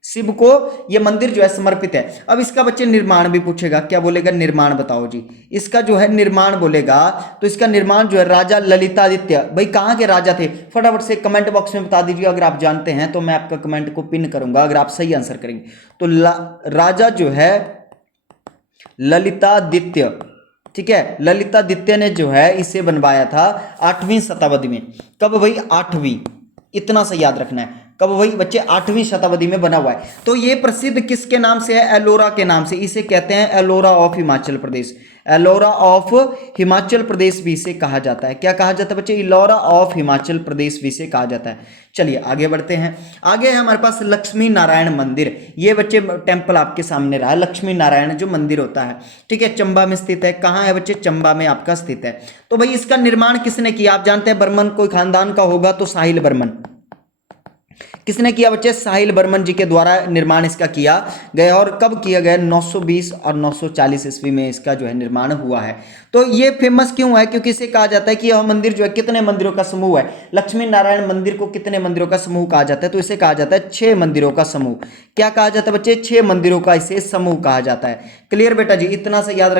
शिव को ये मंदिर जो है समर्पित है। अब इसका बच्चे निर्माण भी पूछेगा, क्या बोलेगा? निर्माण बताओ जी। इसका जो है निर्माण बोलेगा तो इसका निर्माण जो है राजा ललितादित्य। भाई कहाँ के राजा थे? फटाफट से कमेंट बॉक्स में बता दीजिए, अगर आप जानते हैं तो मैं आपका कमेंट को पिन करूंगा अगर आप सही आंसर करेंगे तो। राजा जो है ललितादित्य, ठीक है, ललितादित्य ने जो है इसे बनवाया था 8वीं शताब्दी में। कब भाई? 8वीं, इतना सा याद रखना है। कब भाई बच्चे? 8वीं शताब्दी में बना हुआ है। तो ये प्रसिद्ध किसके नाम से है? एलोरा के नाम से। इसे कहते हैं एलोरा ऑफ हिमाचल प्रदेश, एलोरा ऑफ हिमाचल प्रदेश भी इसे कहा जाता है। क्या कहा जाता है बच्चे? एलोरा ऑफ हिमाचल प्रदेश भी इसे कहा जाता है। चलिए आगे बढ़ते हैं। आगे है हमारे पास लक्ष्मी नारायण मंदिर। ये बच्चे टेम्पल आपके सामने रहा है, लक्ष्मी नारायण जो मंदिर होता है, ठीक है, चंबा में स्थित है। कहाँ है बच्चे? चंबा में आपका स्थित है। तो भाई इसका निर्माण किसने किया? आप जानते हैं बर्मन कोई खानदान का होगा तो साहिल बर्मन। किसने किया बच्चे? साहिल बर्मन जी के द्वारा निर्माण इसका किया गया। और कब किया गया? 920 और 940 ईस्वी में इसका जो है निर्माण हुआ है। तो ये फेमस क्यों है? क्योंकि इसे कहा जाता है कि यह मंदिर जो है कितने मंदिरों का समूह है। लक्ष्मी नारायण मंदिर को कितने मंदिरों का समूह कहा जाता है? तो इसे कहा जाता है 6 मंदिरों का समूह। क्या कहा जाता है बच्चे? 6 मंदिरों का इसे समूह कहा जाता है। क्लियर बेटा जी? इतना से याद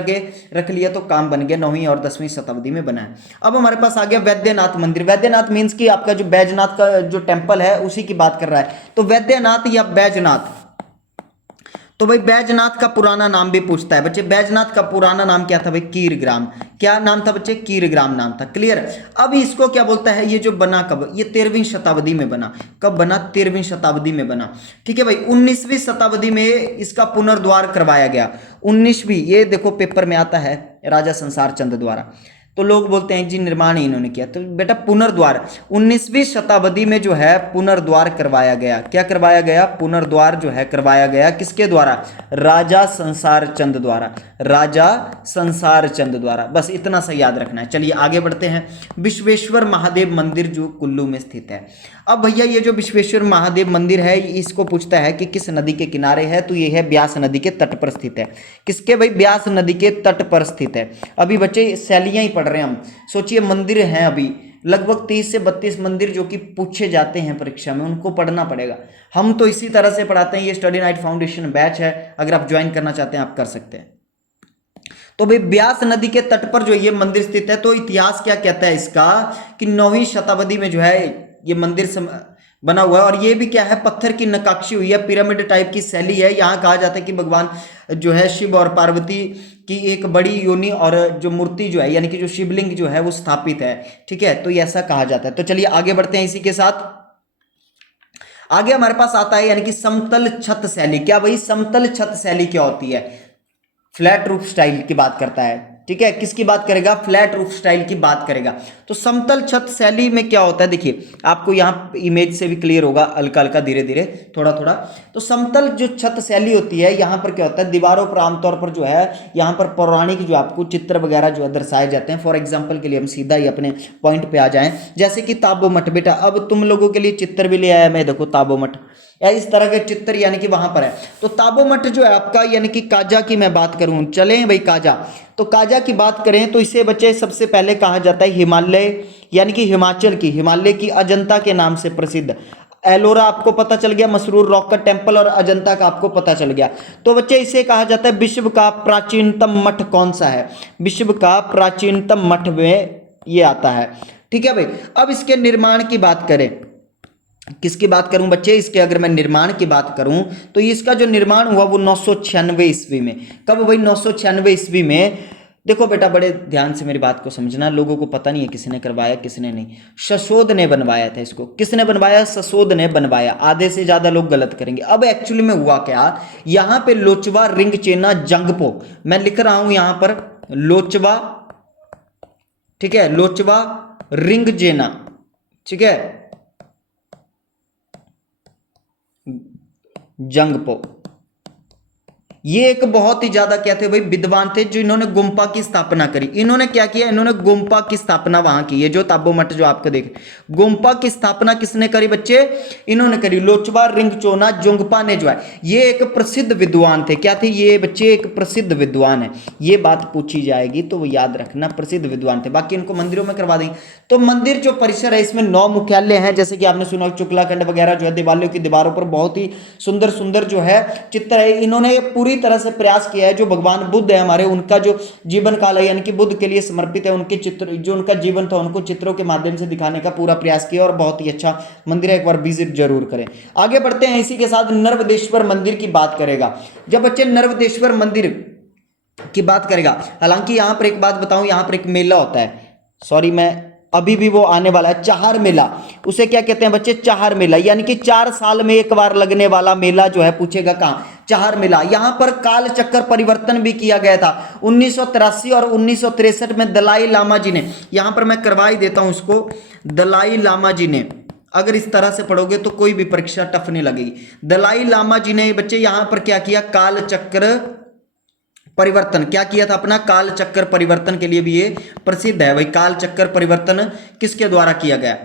रख लिया तो काम बन गया। 9वीं और 10वीं शताब्दी में बना है। अब हमारे पास आ गया वैद्यनाथ मंदिर। वैद्यनाथ मीन्स कि आपका जो बैजनाथ का जो टेम्पल है उसी की बात कर रहा है। तो वैद्यनाथ या बैजनाथ, तो भाई बैजनाथ का पुराना नाम भी पूछता है बच्चे। बैजनाथ का पुराना नाम क्या था भाई? कीरग्राम। क्या नाम था बच्चे? कीरग्राम नाम था। क्लियर? अब इसको क्या बोलता है? ये जो बना कब? ये 13वीं शताब्दी में बना। कब बना? 13वीं शताब्दी में बना। ठीक है भाई। 19वीं शताब्दी में इसका पुनर्द्वार करवाया गया। 19वीं, ये देखो पेपर में आता है, राजा संसार चंद द्वारा। तो लोग बोलते हैं जी निर्माण ही इन्होंने किया। तो बेटा पुनर्द्वार 19वीं शताब्दी में जो है पुनर्द्वार करवाया गया। क्या करवाया गया? पुनर्द्वार जो है करवाया गया। किसके द्वारा? राजा संसार चंद द्वारा। राजा संसार चंद द्वारा। बस इतना सा याद रखना है। चलिए आगे बढ़ते हैं। विश्वेश्वर महादेव मंदिर जो कुल्लू में स्थित है। अब भैया ये जो विश्वेश्वर महादेव मंदिर है इसको पूछता है कि किस नदी के किनारे है? तो ये है ब्यास नदी के तट पर स्थित है। किसके भाई? ब्यास नदी के तट पर स्थित है। अभी बच्चे शैलियां ही पढ़ रहे हैं हम। सोचिए मंदिर हैं अभी लगभग 30 से 32 मंदिर जो कि पूछे जाते हैं परीक्षा में, उनको पढ़ना पड़ेगा। हम तो इसी तरह से पढ़ाते हैं। ये स्टडी नाइट फाउंडेशन बैच है, अगर आप ज्वाइन करना चाहते हैं आप कर सकते हैं। तो भाई ब्यास नदी के तट पर जो ये मंदिर स्थित है। तो इतिहास क्या कहता है इसका कि 9वीं शताब्दी में जो है ये मंदिर बना हुआ है। और ये भी क्या है? पत्थर की नक्काशी हुई है, पिरामिड टाइप की शैली है। यहाँ कहा जाता है कि भगवान जो है शिव और पार्वती की एक बड़ी योनि और जो मूर्ति जो है यानी कि जो शिवलिंग जो है वो स्थापित है। ठीक है, तो ये ऐसा कहा जाता है। तो चलिए आगे बढ़ते हैं। इसी के साथ आगे हमारे पास आता है यानी कि समतल छत शैली। क्या भाई? समतल छत शैली क्या होती है? फ्लैट रूफ स्टाइल की बात करता है। ठीक है, किसकी बात करेगा? फ्लैट रूफ स्टाइल की बात करेगा। तो समतल छत शैली में क्या होता है? देखिए आपको यहाँ इमेज से भी क्लियर होगा, हल्का हल्का धीरे धीरे थोड़ा थोड़ा। तो समतल जो छत शैली होती है यहाँ पर क्या होता है? दीवारों पर आमतौर पर जो है यहाँ पर पौराणिक जो आपको चित्र वगैरह जो है दर्शाए जाते हैं। फॉर एग्जाम्पल के लिए हम सीधा ही अपने पॉइंट पे आ जाएं, जैसे कि ताबो मठ। बेटा अब तुम लोगों के लिए चित्र भी ले आया मैं, देखो ताबो मठ या इस तरह के चित्र यानी कि वहां पर है। तो ताबो मठ जो है आपका यानी कि काजा की मैं बात करूं, चलें भाई काजा। तो काजा की बात करें तो इसे बच्चे सबसे पहले कहा जाता है हिमालय यानी कि हिमाचल की, हिमालय की अजंता के नाम से प्रसिद्ध। एलोरा आपको पता चल गया, मसरूर रॉक का टेम्पल, और अजंता का आपको पता चल गया। तो बच्चे इसे कहा जाता है विश्व का प्राचीनतम मठ कौन सा है? विश्व का प्राचीनतम मठ में ये आता है। ठीक है भाई। अब इसके निर्माण की बात करें, किसकी बात करूं बच्चे? इसके अगर मैं निर्माण की बात करूं तो इसका जो निर्माण हुआ वो 996 ईस्वी में। कब भाई? 996 ईस्वी में। देखो बेटा बड़े ध्यान से मेरी बात को समझना, लोगों को पता नहीं है किसने करवाया किसने नहीं। शशोद ने बनवाया था इसको। किसने बनवाया? शशोद ने बनवाया। आधे से ज्यादा लोग गलत करेंगे। अब एक्चुअली में हुआ क्या, यहां पे लोचवा रिंगचेना जंगपो, मैं लिख रहा हूं यहां पर लोचवा, ठीक है, लोचवा रिंगजेना, ठीक है, जंगपो, ये एक बहुत ही ज्यादा क्या थे भाई? विद्वान थे जो इन्होंने गुम्पा की स्थापना करी। इन्होंने क्या किया? इन्होंने गुम्पा की स्थापना वहां की। ये जो ताबो मठ जो आपको देख, गुम्पा की स्थापना किसने करी बच्चे? इन्होंने करी। लोचवा रिंगचोना जुंगपा ने जो है, ये एक प्रसिद्ध विद्वान थे। क्या थे ये बच्चे? एक प्रसिद्ध विद्वान है। ये बात पूछी जाएगी तो वो याद रखना, प्रसिद्ध विद्वान थे। बाकी इनको मंदिरों में करवा देंगे। तो मंदिर जो परिसर है इसमें 9 मुख्यालय हैं, जैसे कि आपने सुना चुकलाखंड वगैरह जो है, दिवालियों की दीवारों पर बहुत ही सुंदर सुंदर जो है चित्र है। इन्होंने पूरी तरह से प्रयास किया है, जो भगवान बुद्ध है हमारे, उनका जो जीवन काल है यानी कि बुद्ध के लिए समर्पित है, उनके चित्र जो उनका जीवन था उनको चित्रों के माध्यम से दिखाने का पूरा प्रयास किया। और बहुत ही अच्छा मंदिर है, एक बार विजिट जरूर करें। आगे बढ़ते हैं। इसी के साथ नर्मदेश्वर मंदिर की बात करेगा। जब बच्चे नर्मदेश्वर मंदिर की बात करेगा, हालांकि यहां पर एक बात बताऊं, यहां पर एक मेला होता है, सॉरी मैं अभी भी वो आने वाला है, चाहर मेला। उसे क्या कहते हैं बच्चे? चाहर मेला, यानी कि 4 साल में एक बार लगने वाला मेला जो है, पूछेगा कहां? चाहर मेला। यहां पर काल चक्कर परिवर्तन भी किया गया था 1983 और 1963 में। दलाई लामा जी ने, यहां पर मैं करवा ही देता हूं इसको, दलाई लामा जी ने, अगर इस तरह से पढ़ोगे तो कोई भी परीक्षा टफ नहीं लगेगी। दलाई लामा जी ने बच्चे यहां पर क्या किया? काल चक्र परिवर्तन क्या किया था अपना? काल चक्कर परिवर्तन के लिए भी ये प्रसिद्ध है भाई। काल चक्कर परिवर्तन किसके द्वारा किया गया?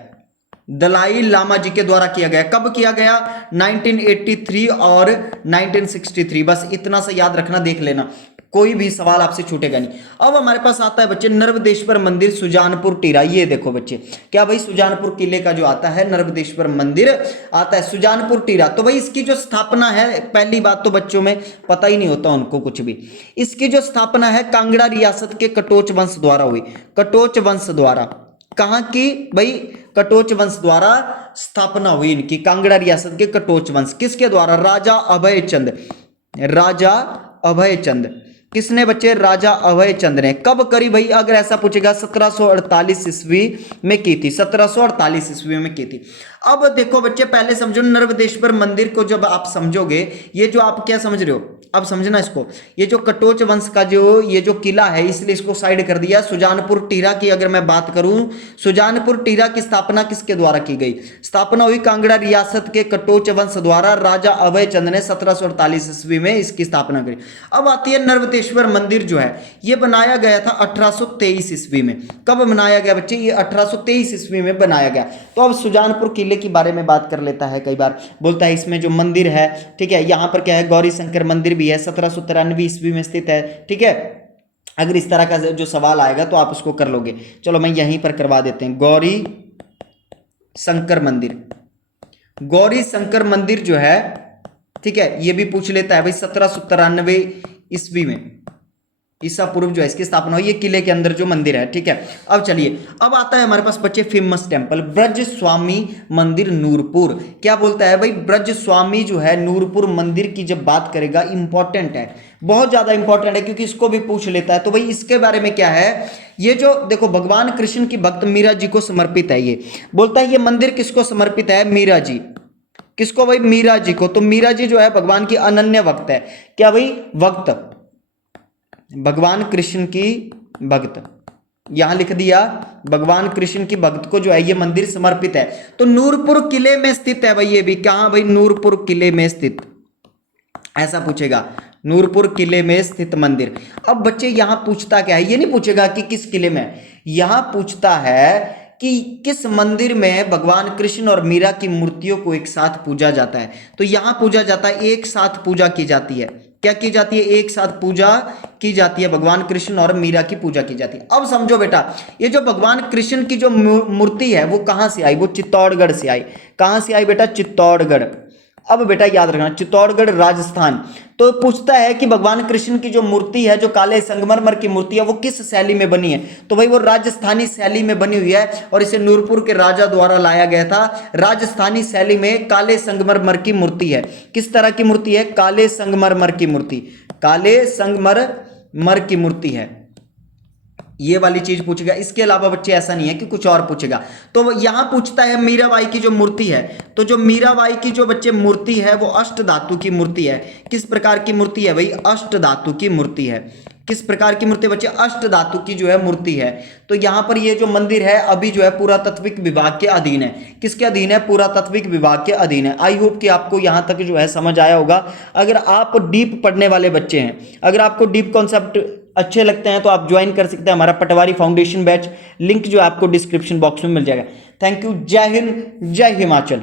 दलाई लामा जी के द्वारा किया गया। कब किया गया? 1983 और 1963। बस इतना सा याद रखना, देख लेना, कोई भी सवाल आपसे छूटेगा नहीं। अब हमारे पास आता है बच्चे नर्मदेश्वर मंदिर सुजानपुर टीरा। ये देखो बच्चे, क्या भाई सुजानपुर किले का जो आता है नर्मदेश्वर मंदिर आता है सुजानपुर टीरा। तो भाई इसकी जो स्थापना है, पहली बात तो बच्चों में पता ही नहीं होता उनको कुछ भी, इसकी जो स्थापना है कांगड़ा रियासत के कटोच वंश द्वारा हुई। कटोच वंश द्वारा, कहां की भाई? कटोच वंश द्वारा स्थापना हुई इनकी, कांगड़ा रियासत के कटोच वंश। किसके द्वारा? राजा अभय चंद। राजा अभय चंद किसने बच्चे? राजा अभय चंद ने। कब करी भाई? अगर ऐसा पूछेगा 1748 ईस्वी में की थी। 1748 ईस्वी में की थी। अब देखो बच्चे, पहले समझो नर्मदेश्वर मंदिर को जब आप समझोगे, ये जो आप क्या समझ रहे हो, अब समझना इसको, ये जो कटोच वंश का जो ये जो किला है, इसलिए इसको साइड कर दिया। सुजानपुर टीरा की अगर मैं बात करूं, सुजानपुर टीरा की स्थापना किसके द्वारा की गई? स्थापना हुई कांगड़ा रियासत के कटोच वंश द्वारा। राजा अभय चंद ने 1748 ईस्वी में इसकी स्थापना करी। अब आती है नर्मदेश्वर मंदिर जो है, ये बनाया गया था 1823 ईस्वी में। कब बनाया गया बच्चे? ये 1823 ईस्वी में बनाया गया। तो अब सुजानपुर किले के बारे में बात कर लेता है। कई बार बोलता है इसमें जो मंदिर है, ठीक है, यहां पर क्या है, गौरी शंकर मंदिर भी है, 1793 ईस्वी में स्थित है। ठीक है, अगर इस तरह का जो सवाल आएगा तो आप उसको कर लोगे। चलो मैं यहीं पर करवा देते हैं, गौरी शंकर मंदिर। गौरी शंकर मंदिर जो है, ठीक है, ये भी पूछ लेता है भाई 1793 ईस्वी में ईसा पूर्व जो है इसकी स्थापना हुई। ये किले के अंदर जो मंदिर है। ठीक है, अब चलिए, अब आता है हमारे पास बच्चे फेमस टेम्पल ब्रज स्वामी मंदिर नूरपुर। क्या बोलता है भाई? ब्रज स्वामी जो है नूरपुर मंदिर की जब बात करेगा, इंपॉर्टेंट है, बहुत ज्यादा इंपॉर्टेंट है, क्योंकि इसको भी पूछ लेता है। तो भाई इसके बारे में क्या है, ये जो देखो भगवान कृष्ण की भक्त मीरा जी को समर्पित है। ये बोलता है ये मंदिर किसको समर्पित है? मीरा जी। किसको भाई? मीरा जी को। तो मीरा जी जो है भगवान की अनन्य भक्त है। क्या भाई? भक्त, भगवान कृष्ण की भक्त, यहां लिख दिया, भगवान कृष्ण की भक्त को जो है ये मंदिर समर्पित है। तो नूरपुर किले में स्थित है भाई, ये भी कहां भाई? नूरपुर किले में स्थित, ऐसा पूछेगा, नूरपुर किले में स्थित मंदिर। अब बच्चे यहां पूछता क्या है? ये नहीं पूछेगा कि किस किले में, यहां पूछता है कि किस मंदिर में भगवान कृष्ण और मीरा की मूर्तियों को एक साथ पूजा जाता है। तो यहां पूजा जाता है, एक साथ पूजा की जाती है। क्या की जाती है? एक साथ पूजा की जाती है, भगवान कृष्ण और मीरा की पूजा की जाती है। अब समझो बेटा, ये जो भगवान कृष्ण की जो मूर्ति है वो कहां से आई? वो चित्तौड़गढ़ से आई। कहां से आई बेटा? चित्तौड़गढ़। अब बेटा याद रखना, चित्तौड़गढ़ राजस्थान। तो पूछता है कि भगवान कृष्ण की जो मूर्ति है, जो काले संगमरमर की मूर्ति है, वो किस शैली में बनी है? तो भाई वो राजस्थानी शैली में बनी हुई है, और इसे नूरपुर के राजा द्वारा लाया गया था। राजस्थानी शैली में काले संगमरमर की मूर्ति है। किस तरह की मूर्ति है? काले संगमरमर की मूर्ति, काले संगमरमर की मूर्ति है। ये वाली चीज पूछेगा। इसके अलावा बच्चे ऐसा नहीं है कि कुछ और पूछेगा। तो यहां पूछता है मीराबाई की जो मूर्ति है, तो जो मीराबाई की जो बच्चे मूर्ति है वो अष्ट धातु की मूर्ति है। किस प्रकार की मूर्ति है भाई? अष्ट धातु की मूर्ति है। किस प्रकार की मूर्ति बच्चे? अष्ट धातु की जो है मूर्ति है। तो यहां पर ये जो मंदिर है अभी जो है पुरातत्विक विभाग के अधीन है। किसके अधीन है? पुरातत्विक विभाग के अधीन है। आई होप कि आपको यहां तक जो है समझ आया होगा। अगर आप डीप पढ़ने वाले बच्चे हैं, अगर आपको डीप कॉन्सेप्ट अच्छे लगते हैं तो आप ज्वाइन कर सकते हैं हमारा पटवारी फाउंडेशन बैच। लिंक जो आपको डिस्क्रिप्शन बॉक्स में मिल जाएगा। Thank you. जय हिंद, जय हिमाचल।